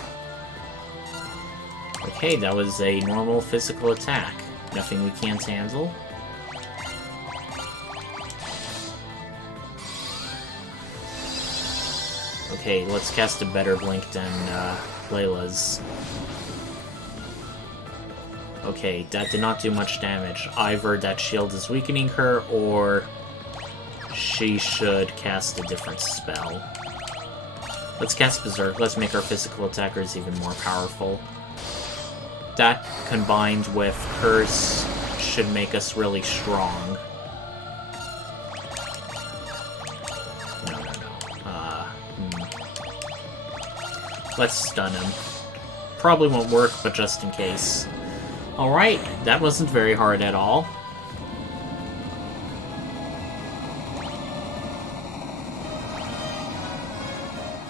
Okay, that was a normal physical attack. Nothing we can't handle. Okay, let's cast a better Blink than Layla's. Okay, that did not do much damage. Either that shield is weakening her, or she should cast a different spell. Let's cast Berserk. Let's make our physical attackers even more powerful. That, combined with Curse, should make us really strong. No. Let's stun him. Probably won't work, but just in case. Alright, that wasn't very hard at all.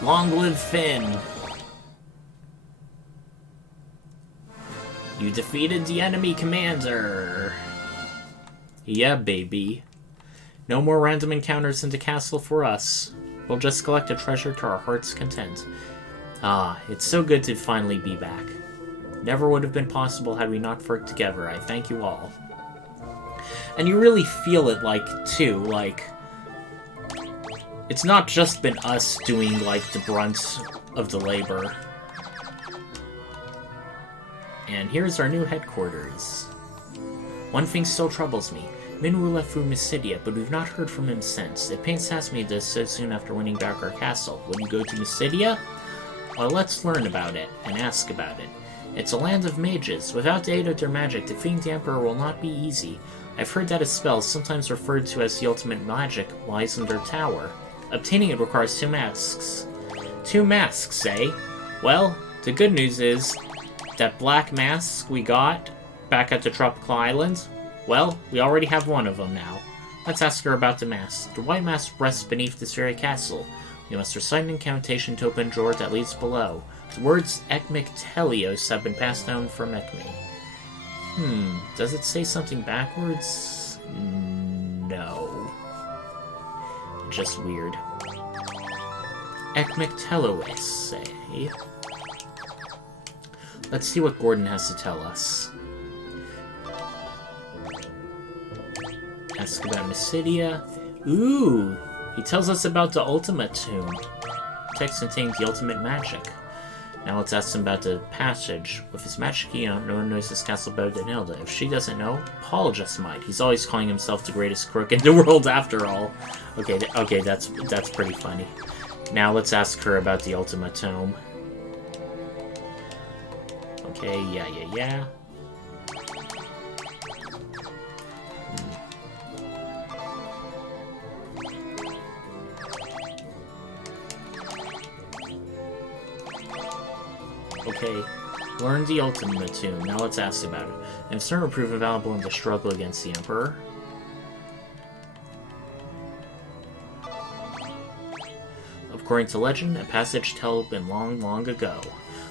Long live Fynn! You defeated the enemy commander! Yeah, baby. No more random encounters in the castle for us. We'll just collect a treasure to our heart's content. Ah, it's so good to finally be back. Never would have been possible had we not worked together. I thank you all. And you really feel it, too, it's not just been us doing, the brunt of the labor. And here's our new headquarters. One thing still troubles me. Minwu left for Mysidia, but we've not heard from him since. It pains us me this so soon after winning back our castle. Will you go to Mysidia? Well, let's learn about it, and ask about it. It's a land of mages. Without the aid of their magic, defeating the Emperor will not be easy. I've heard that a spell, sometimes referred to as the ultimate magic, lies in their tower. Obtaining it requires 2 masks. 2 masks, eh? Well, the good news is, That black mask we got back at the tropical island? Well, we already have one of them now. Let's ask her about the mask. The white mask rests beneath this very castle. We must recite an incantation to open a drawer that leads below. The words Ekmictelios have been passed down from Ekme. Does it say something backwards? No. Just weird. Ekmicteloes, say. Let's see what Gordon has to tell us. Ask about Mysidia. Ooh! He tells us about the Ultimate Tomb. Text contains the ultimate magic. Now let's ask him about the passage. With his magic key on, no one knows this castle better than Hilda. If she doesn't know, Paul just might. He's always calling himself the greatest crook in the world after all. Okay, that's pretty funny. Now let's ask her about the Ultimate Tome. Okay, yeah. Okay, learn the Ultimate Tomb. Now let's ask about it. And Stern will prove invaluable in the struggle against the Emperor. According to legend, a passage told been long ago.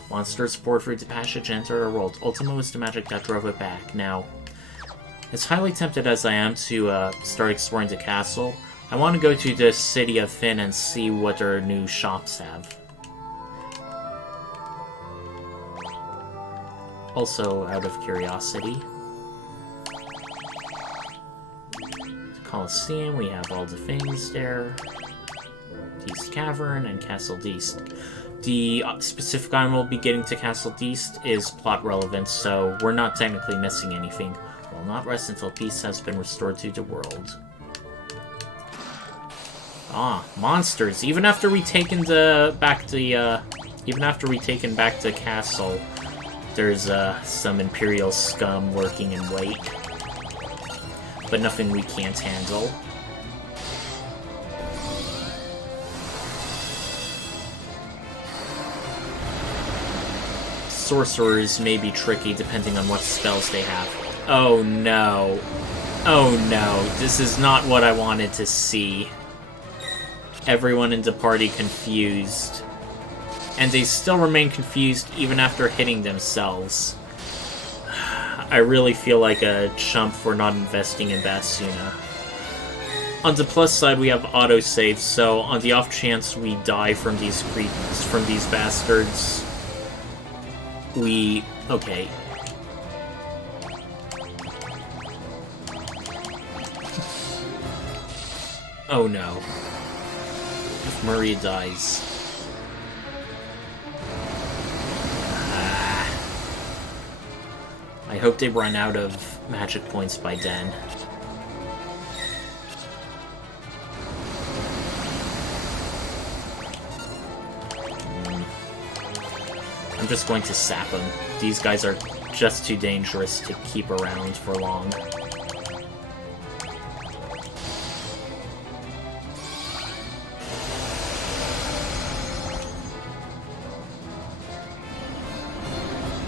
Monsters poured through the passage and entered our world. Ultima was the magic that drove it back. Now, as highly tempted as I am to start exploring the castle, I want to go to the city of Fynn and see what their new shops have. Also, out of curiosity. The Colosseum, we have all the things there. Deist Cavern and Castle Deist. The specific item we'll be getting to Castle Deist is plot relevant, so we're not technically missing anything. We'll not rest until peace has been restored to the world. Ah, monsters! Even after we taken back the castle, there's some Imperial scum lurking in wait. But nothing we can't handle. Sorcerers may be tricky depending on what spells they have. Oh no. Oh no. This is not what I wanted to see. Everyone in the party confused. And they still remain confused even after hitting themselves. I really feel like a chump for not investing in Basuna. On the plus side, we have autosave, so on the off chance we die from these bastards, okay. Oh no. If Maria dies. I hope they run out of magic points by then. I'm just going to sap them. These guys are just too dangerous to keep around for long.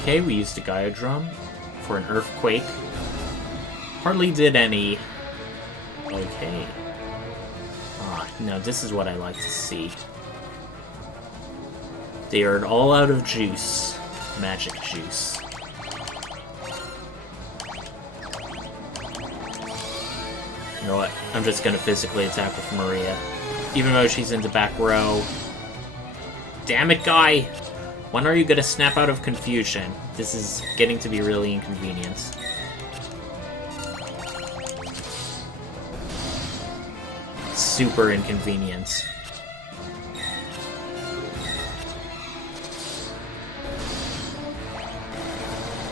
Okay, we used a Gaia Drum for an earthquake. Hardly did any. Okay. No, this is what I like to see. They are all out of juice. Magic juice. You know what? I'm just gonna physically attack with Maria. Even though she's in the back row. Damn it, guy! When are you gonna snap out of confusion? This is getting to be really inconvenient. Super inconvenient.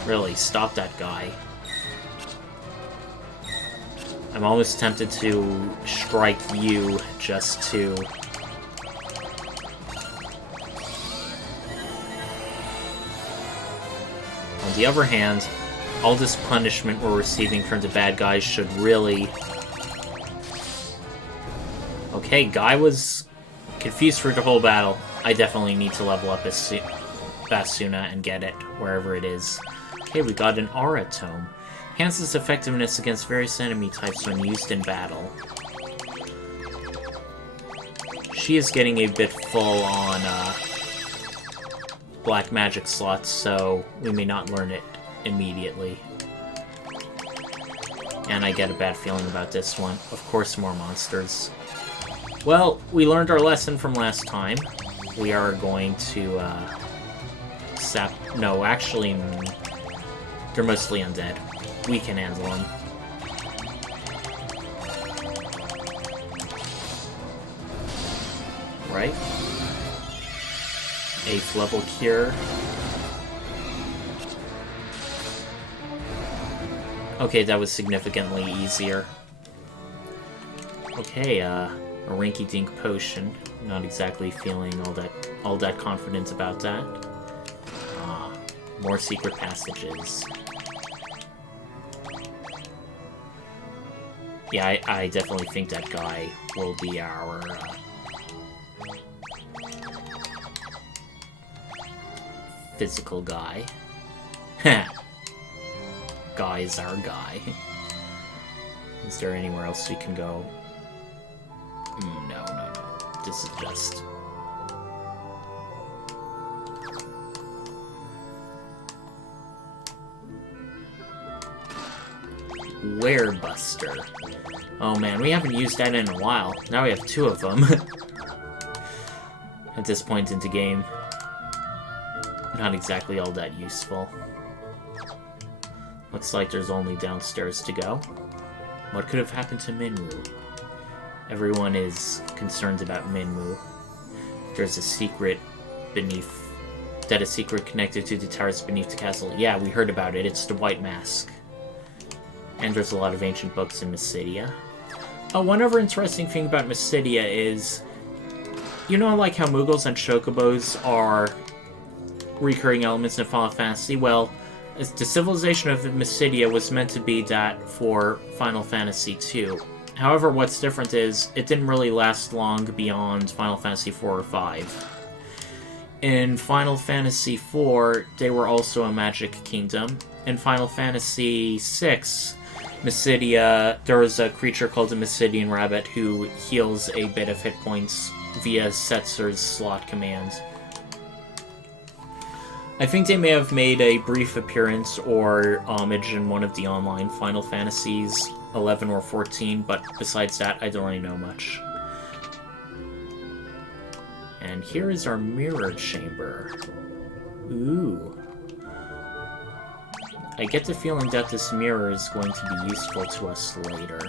Really, stop that guy. I'm almost tempted to strike you just to... On the other hand, all this punishment we're receiving from the bad guys should really... Okay, Guy was confused for the whole battle. I definitely need to level up as soon... Basuna and get it, wherever it is. Okay, we got an Aura Tome. Enhances effectiveness against various enemy types when used in battle. She is getting a bit full on black magic slots, so we may not learn it immediately. And I get a bad feeling about this one. Of course, more monsters. Well, we learned our lesson from last time. We are going to, No, actually, they're mostly undead. We can handle them. Right? 8th level cure. Okay, that was significantly easier. Okay, a rinky-dink potion. Not exactly feeling all that confident about that. More secret passages. Yeah, I definitely think that guy will be our physical guy. Guy is our guy. Is there anywhere else we can go? No. This is just... Werebuster. Oh man, we haven't used that in a while. Now we have 2 of them. At this point in the game. Not exactly all that useful. Looks like there's only downstairs to go. What could have happened to Minwu? Everyone is concerned about Minwu. There's a secret beneath... That a secret connected to the towers beneath the castle. Yeah, we heard about it. It's the White Mask. And there's a lot of ancient books in Mysidia. Oh, one other interesting thing about Mysidia is... You know, like how Moogles and Chocobos are recurring elements in Final Fantasy? Well, the civilization of Mysidia was meant to be that for Final Fantasy II. However, what's different is it didn't really last long beyond Final Fantasy IV or V. In Final Fantasy IV, they were also a magic kingdom. In Final Fantasy VI, Mysidia, there was a creature called the Mysidian Rabbit who heals a bit of hit points via Setzer's slot command. I think they may have made a brief appearance or homage in one of the online Final Fantasies, 11 or 14, but besides that, I don't really know much. And here is our mirror chamber. Ooh. I get the feeling that this mirror is going to be useful to us later.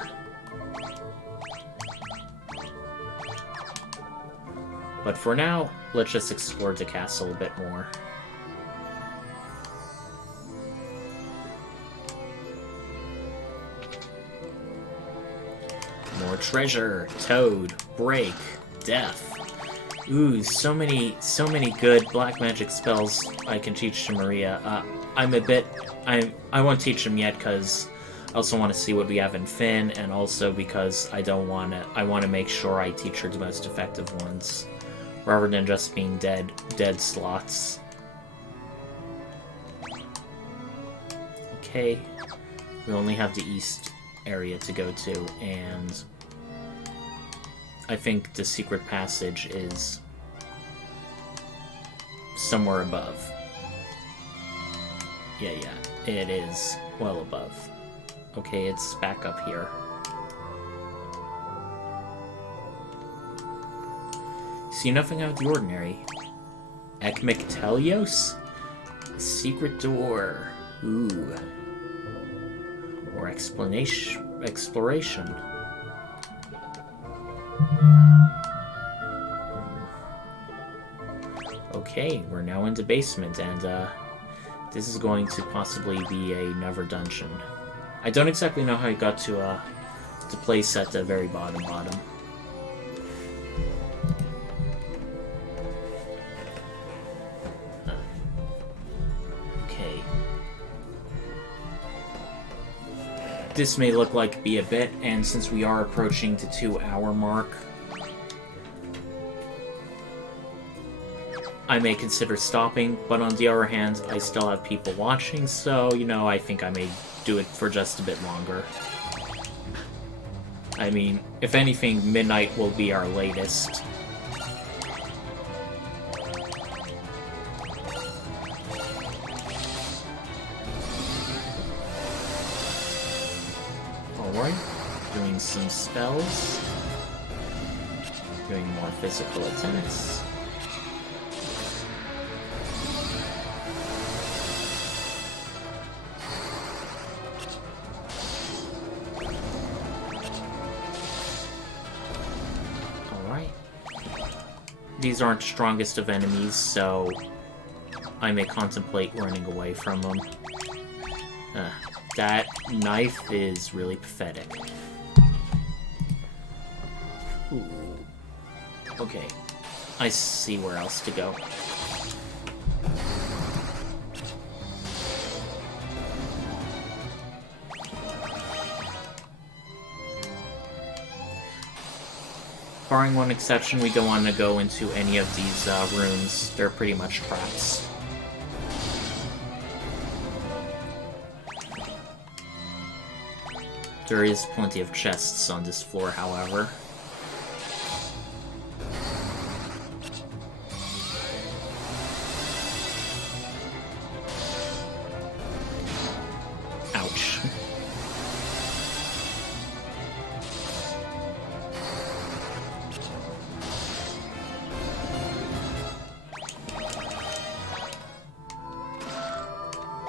But for now, let's just explore the castle a bit more. More treasure, Toad, Break, Death. Ooh, so many good black magic spells I can teach to Maria. I won't teach them yet because I also want to see what we have in Fynn, and also because I want to make sure I teach her the most effective ones, rather than just being dead slots. Okay, we only have the east area to go to, and I think the secret passage is somewhere above. Yeah, it is well above. Okay, it's back up here. See nothing out of the ordinary. Ekmictelios? Secret door. Ooh. Or exploration. Okay, we're now in the basement, and this is going to possibly be another dungeon. I don't exactly know how I got to the place at the very bottom. Okay. This may look like be a bit, and since we are approaching the 2-hour mark, I may consider stopping, but on the other hand, I still have people watching, so, you know, I think I may do it for just a bit longer. I mean, if anything, midnight will be our latest. Alright, doing some spells. Doing more physical attacks. Alright. These aren't strongest of enemies, so I may contemplate running away from them. That knife is really pathetic. Ooh. Okay, I see where else to go. Barring one exception, we don't want to go into any of these rooms. They're pretty much traps. There is plenty of chests on this floor, however. Ouch.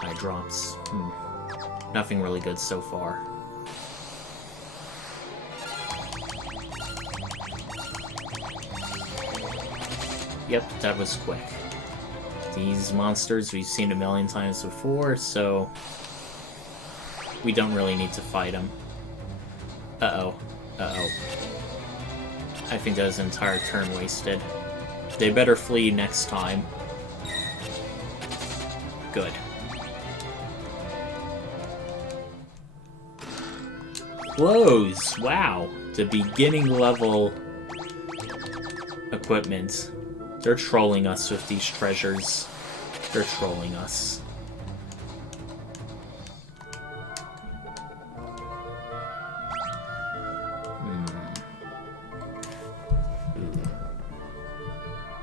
Eye drops. Nothing really good so far. Yep, that was quick. These monsters we've seen a million times before, so we don't really need to fight them. Uh-oh. Uh-oh. I think that was an entire turn wasted. They better flee next time. Good. Clothes! Wow! The beginning level equipment. They're trolling us with these treasures. They're trolling us.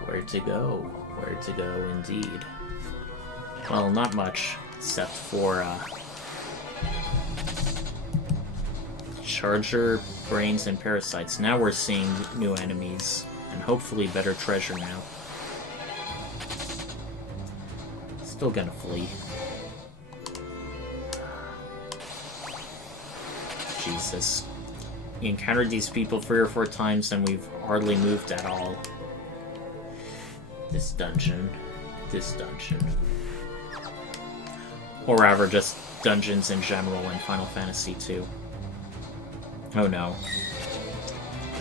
Where to go? Where to go, indeed. Well, not much, except for, Charger, brains, and parasites. Now we're seeing new enemies. And hopefully better treasure now. Still gonna flee. Jesus. We encountered these people 3 or 4 times and we've hardly moved at all. This dungeon. This dungeon. Or rather, just dungeons in general in Final Fantasy II. Oh no.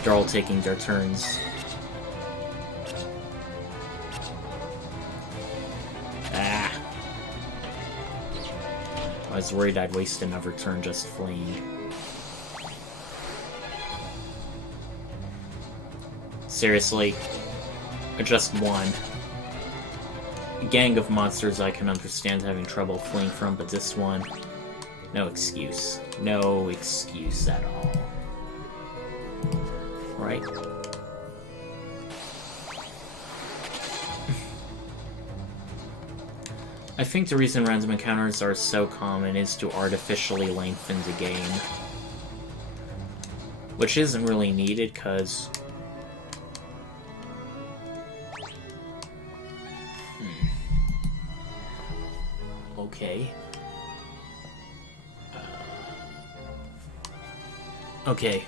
They're all taking their turns. I was worried I'd waste another turn just fleeing. Seriously? Just one. A gang of monsters I can understand having trouble fleeing from, but this one... No excuse. No excuse at all. Right? I think the reason random encounters are so common is to artificially lengthen the game. Which isn't really needed, because... Okay. Okay.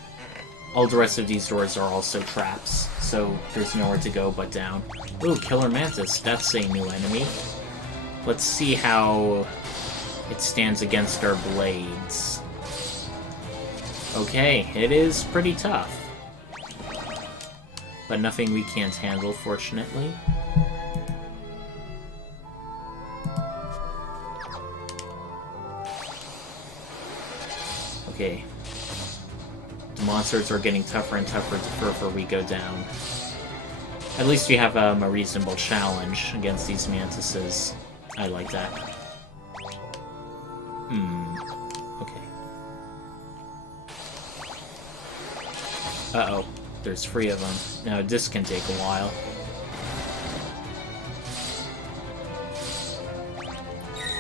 All the rest of these doors are also traps, so there's nowhere to go but down. Ooh, Killer Mantis, that's a new enemy. Let's see how it stands against our blades. Okay, it is pretty tough. But nothing we can't handle, fortunately. Okay. The monsters are getting tougher and tougher the further we go down. At least you have a reasonable challenge against these mantises. I like that. Okay. Uh-oh. There's 3 of them. Now, this can take a while.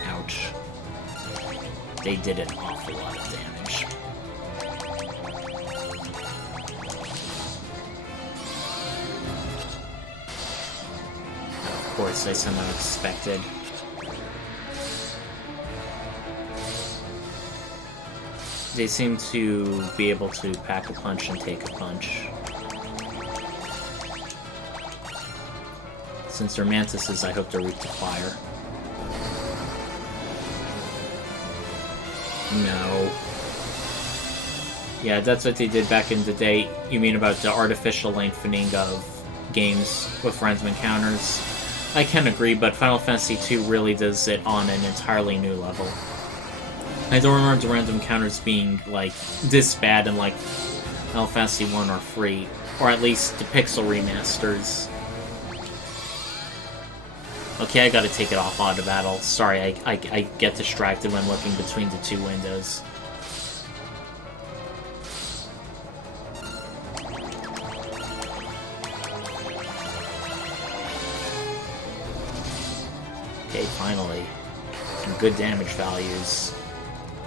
Ouch. They did an awful lot of damage. Of course, I somehow expected. They seem to be able to pack a punch and take a punch. Since they're mantises, I hope they're weak to fire. No. Yeah, that's what they did back in the day. You mean about the artificial lengthening of games with random encounters? I can agree, but Final Fantasy II really does it on an entirely new level. I don't remember the random encounters being, like, this bad in, like, Final Fantasy 1 or 3. Or at least the pixel remasters. Okay, I gotta take it off auto battle. Sorry, I get distracted when looking between the 2 windows. Okay, finally. Some good damage values.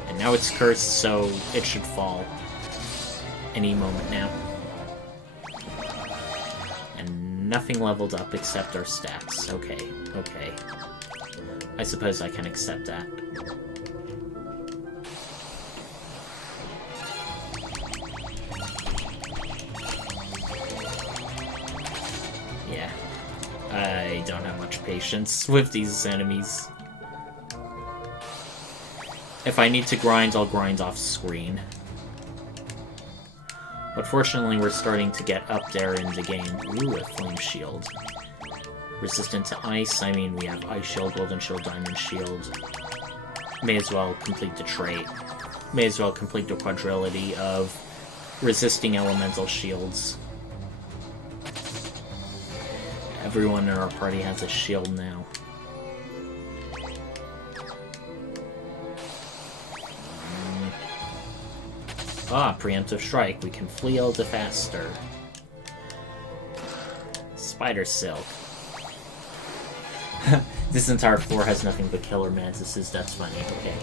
And now it's cursed, so it should fall any moment now. And nothing leveled up except our stats. Okay, okay. I suppose I can accept that. Yeah. I don't have much patience with these enemies. If I need to grind, I'll grind off screen. But fortunately, we're starting to get up there in the game. Ooh, a flame shield. Resistant to ice, I mean, we have ice shield, golden shield, diamond shield. May as well complete the trait. May as well complete the quadrility of resisting elemental shields. Everyone in our party has a shield now. Ah, preemptive strike. We can flee a little faster. Spider silk. This entire floor has nothing but killer mantises. That's funny. Okay.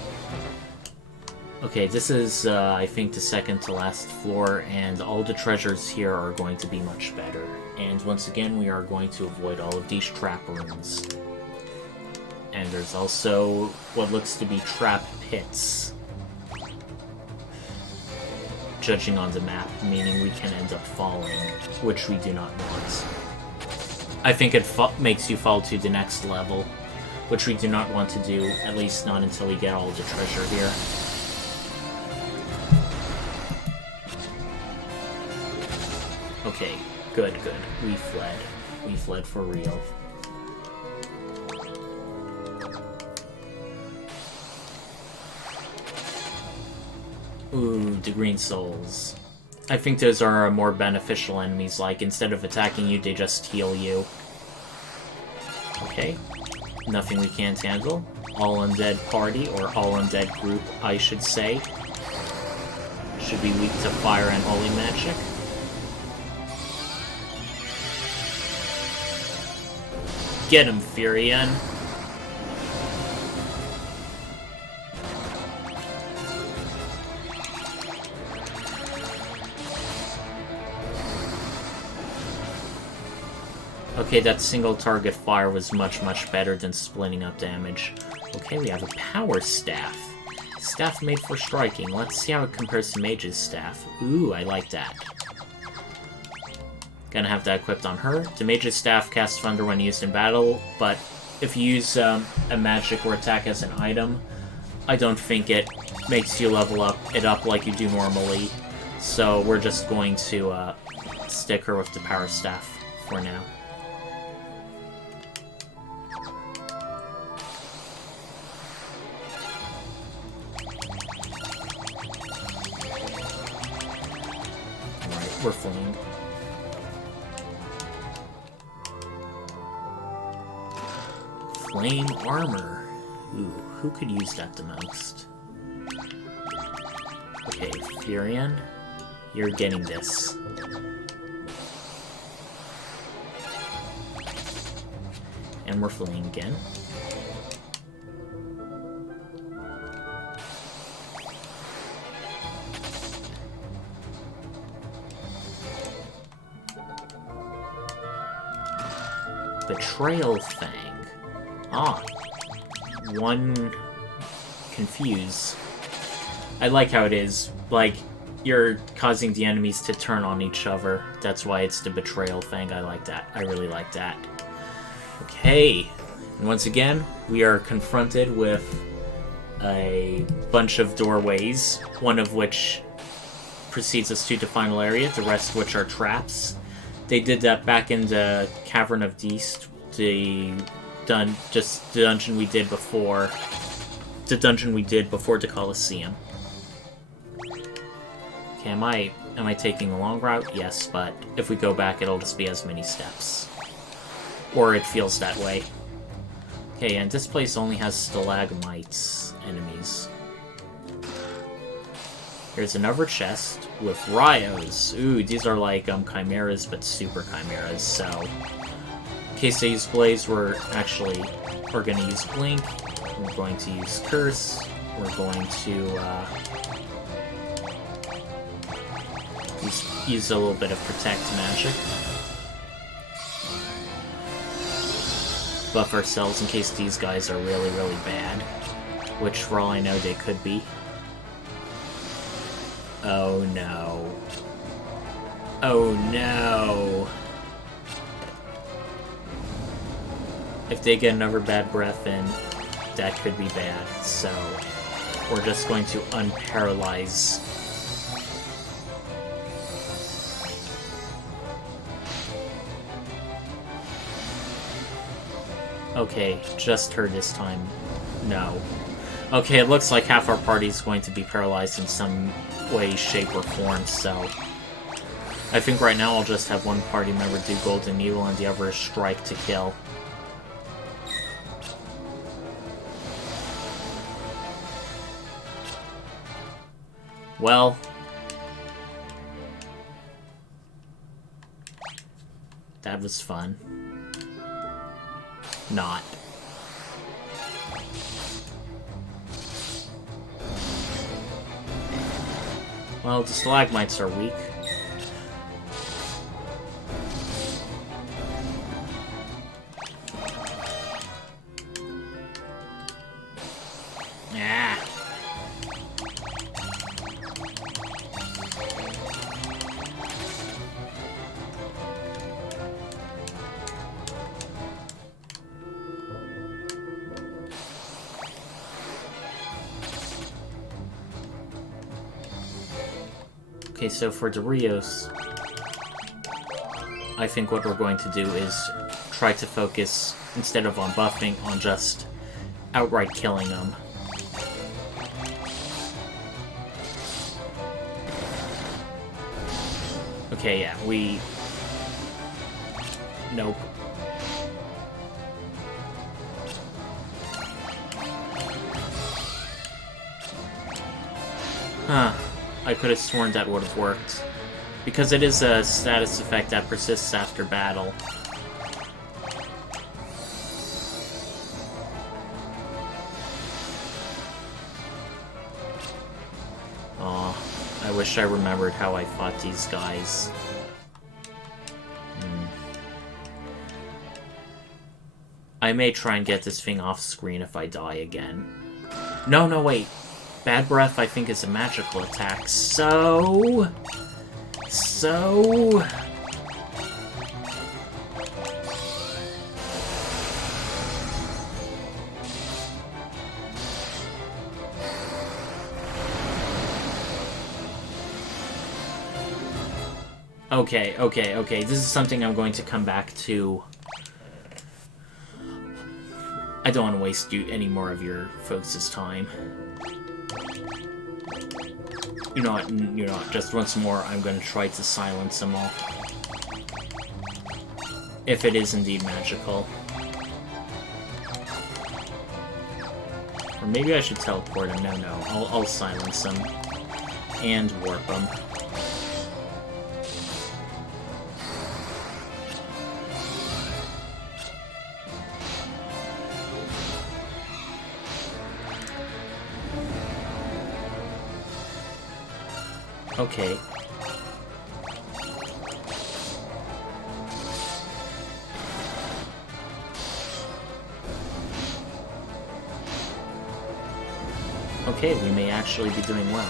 Okay, this is, I think, the second to last floor, and all the treasures here are going to be much better. And once again, we are going to avoid all of these trap rooms. And there's also what looks to be trap pits. Judging on the map, meaning we can end up falling, which we do not want. I think it makes you fall to the next level, which we do not want to do, at least not until we get all the treasure here. Okay, good, good. We fled. We fled for real. Ooh, the green souls. I think those are more beneficial enemies, like, instead of attacking you, they just heal you. Okay. Nothing we can't handle. All undead party, or all undead group, I should say. Should be weak to fire and holy magic. Get him, Furion! Okay, that single target fire was much, much better than splitting up damage. Okay, we have a power staff. Staff made for striking. Let's see how it compares to Mage's staff. Ooh, I like that. Gonna have that equipped on her. The Mage's staff casts thunder when used in battle, but if you use a magic or attack as an item, I don't think it makes you level it up like you do normally. So we're just going to stick her with the power staff for now. Alright, we're fleeing. Flame armor. Ooh, who could use that the most? Okay, Furion, you're getting this. And we're fleeing again. Betrayal Fang. Ah. One confuse. I like how it is. Like, you're causing the enemies to turn on each other. That's why it's the Betrayal Fang. I like that. I really like that. Okay. And once again, we are confronted with a bunch of doorways, one of which precedes us to the final area, the rest of which are traps. They did that back in the Cavern of Deist, just the dungeon we did before the Colosseum. Okay, am I taking the long route? Yes, but if we go back, it'll just be as many steps. Or it feels that way. Okay, and this place only has stalagmites enemies. Here's another chest with Ryos. Ooh, these are like chimeras, but super chimeras, so... In case they use Blaze, we're gonna use Blink, we're going to use Curse, we're going to use a little bit of Protect magic. Buff ourselves in case these guys are really, really bad. Which, for all I know, they could be. Oh no. Oh no! If they get another bad breath in, that could be bad, so we're just going to unparalyze. Okay, just her this time. No. Okay, it looks like half our party is going to be paralyzed in some way, shape, or form, so... I think right now I'll just have one party member do Golden Needle and the other Strike to kill. Well... that was fun. Not. Well, the stalagmites are weak. Ah. Okay, so for Dorios, I think what we're going to do is try to focus, instead of on buffing, on just outright killing them. Okay, yeah, we... Nope. Huh. I could have sworn that would have worked. Because it is a status effect that persists after battle. Aw, I wish I remembered how I fought these guys. I may try and get this thing off screen if I die again. No, wait. Bad Breath, I think, is a magical attack, so... Okay. This is something I'm going to come back to. I don't want to waste any more of your folks' time. You know what, just once more, I'm going to try to silence them all. If it is indeed magical. Or maybe I should teleport him. No. I'll silence him. And warp him. Okay. Okay, we may actually be doing well.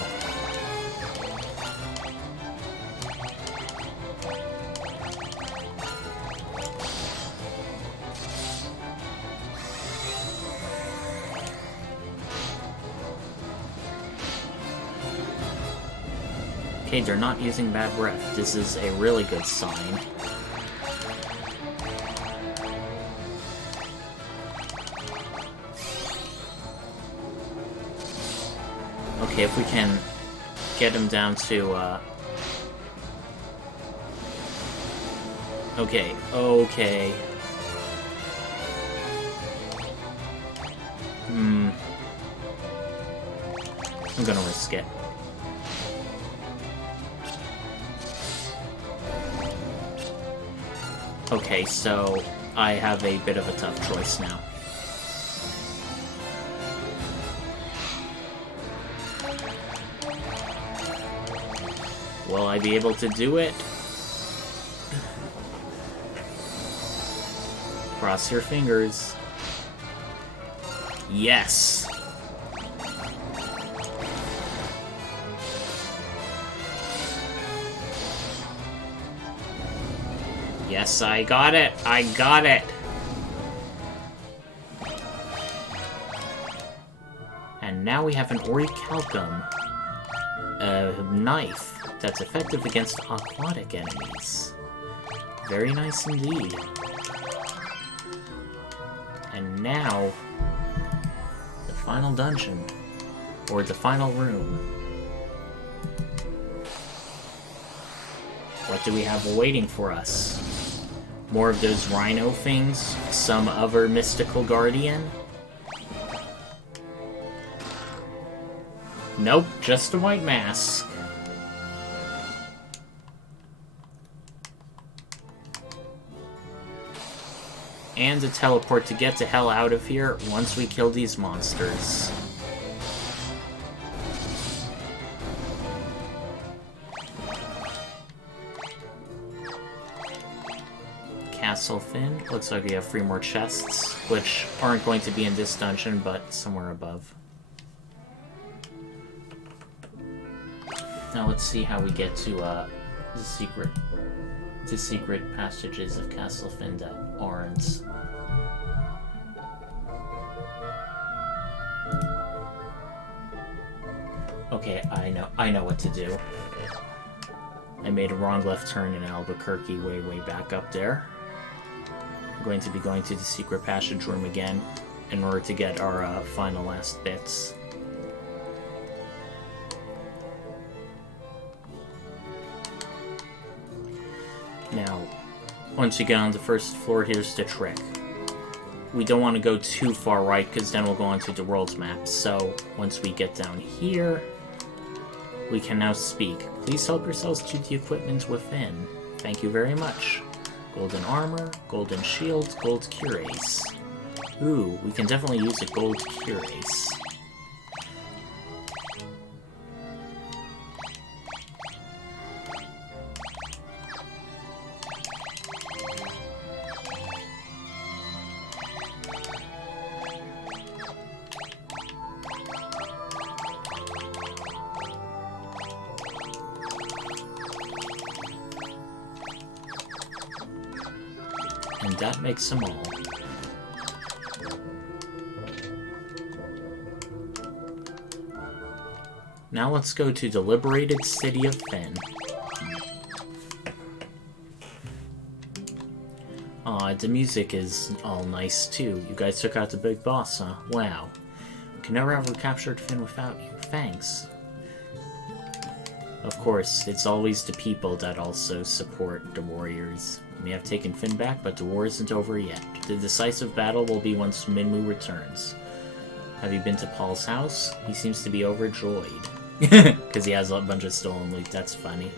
Okay, they're not using bad breath. This is a really good sign. Okay, if we can get him down to, Okay. I'm gonna risk it. Okay, so I have a bit of a tough choice now. Will I be able to do it? Cross your fingers. Yes! Yes, I got it! I got it! And now we have an orichalcum. A knife that's effective against aquatic enemies. Very nice indeed. And now, the final dungeon, or the final room. What do we have waiting for us? More of those rhino things? Some other mystical guardian? Nope, just a white mask. And a teleport to get the hell out of here once we kill these monsters. Castle Fynn. Looks like we have 3 more chests, which aren't going to be in this dungeon, but somewhere above. Now let's see how we get to the secret passages of Castle Fynn that aren't. Okay, I know what to do. I made a wrong left turn in Albuquerque way back up there. I'm going to be going to the secret passage room again in order to get our final last bits. Now, once you get on the first floor, here's the trick. We don't want to go too far right, because then we'll go onto the world's map. So, once we get down here, we can now speak. Please help yourselves to the equipment within. Thank you very much. Golden armor, golden shield, gold cuirass. Ooh, we can definitely use a gold cuirass. And that makes them all. Now let's go to the liberated city of Fynn. Aw, the music is all nice too. You guys took out the big boss, huh? Wow. We can never have recaptured Fynn without you. Thanks. Of course, it's always the people that also support the warriors. We may have taken Fynn back, but the war isn't over yet. The decisive battle will be once Minmu returns. Have you been to Paul's house? He seems to be overjoyed. Because he has a bunch of stolen loot, that's funny.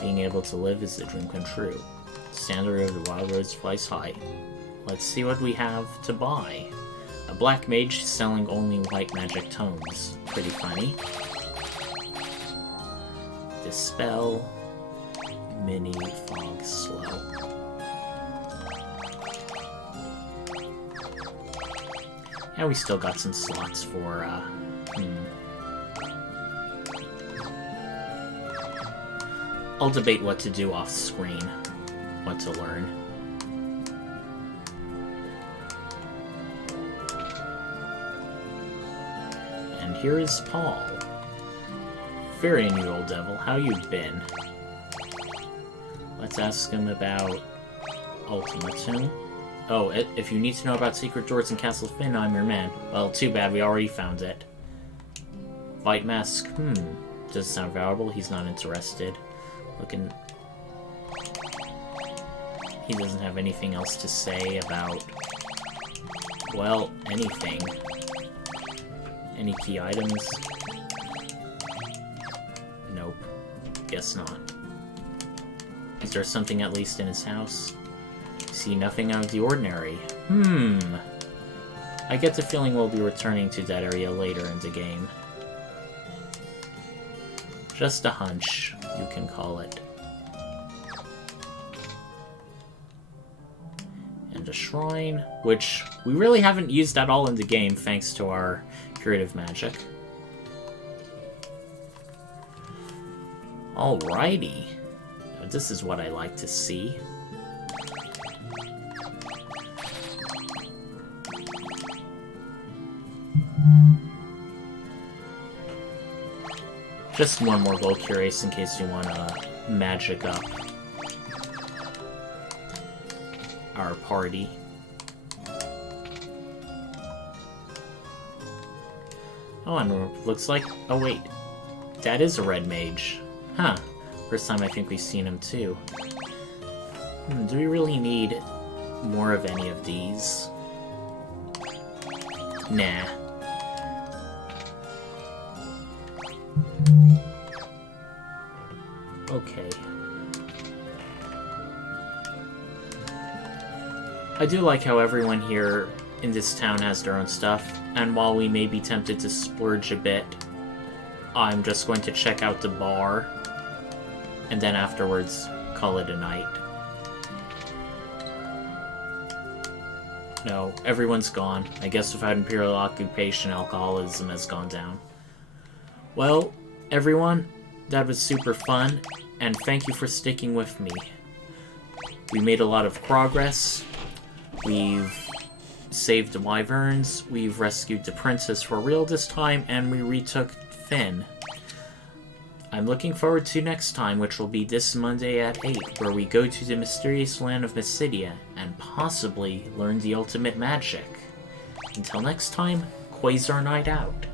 Being able to live is a dream come true. Standard of the wild roads flies high. Let's see what we have to buy. A black mage selling only white magic tomes. Pretty funny. Dispel. Mini fog slow. And we still got some slots for, I'll debate what to do off screen. What to learn. And here is Paul. Very new old devil, how you been? Let's ask him about Ultimatum. Oh, if you need to know about secret doors in Castle Fynn, I'm your man. Well, too bad, we already found it. White mask, does it sound valuable? He's not interested. Looking... He doesn't have anything else to say about... Well, anything. Any key items? Nope. Guess not. Is there something at least in his house? See nothing out of the ordinary. I get the feeling we'll be returning to that area later in the game. Just a hunch, you can call it. And a shrine, which we really haven't used at all in the game thanks to our curative magic. Alrighty. Now, this is what I like to see. Just one more gold curious in case you want to magic up our party. Oh, and looks like... Oh, wait. That is a red mage. Huh. First time I think we've seen him, too. Do we really need more of any of these? Nah. Okay. I do like how everyone here in this town has their own stuff, and while we may be tempted to splurge a bit, I'm just going to check out the bar, and then afterwards call it a night. No, everyone's gone. I guess without Imperial occupation, alcoholism has gone down. Well, everyone, that was super fun, and thank you for sticking with me. We made a lot of progress. We've saved the wyverns, we've rescued the princess for real this time, and we retook Fynn. I'm looking forward to next time, which will be this Monday at 8, where we go to the mysterious land of Mysidia, and possibly learn the ultimate magic. Until next time, Quasar Night out.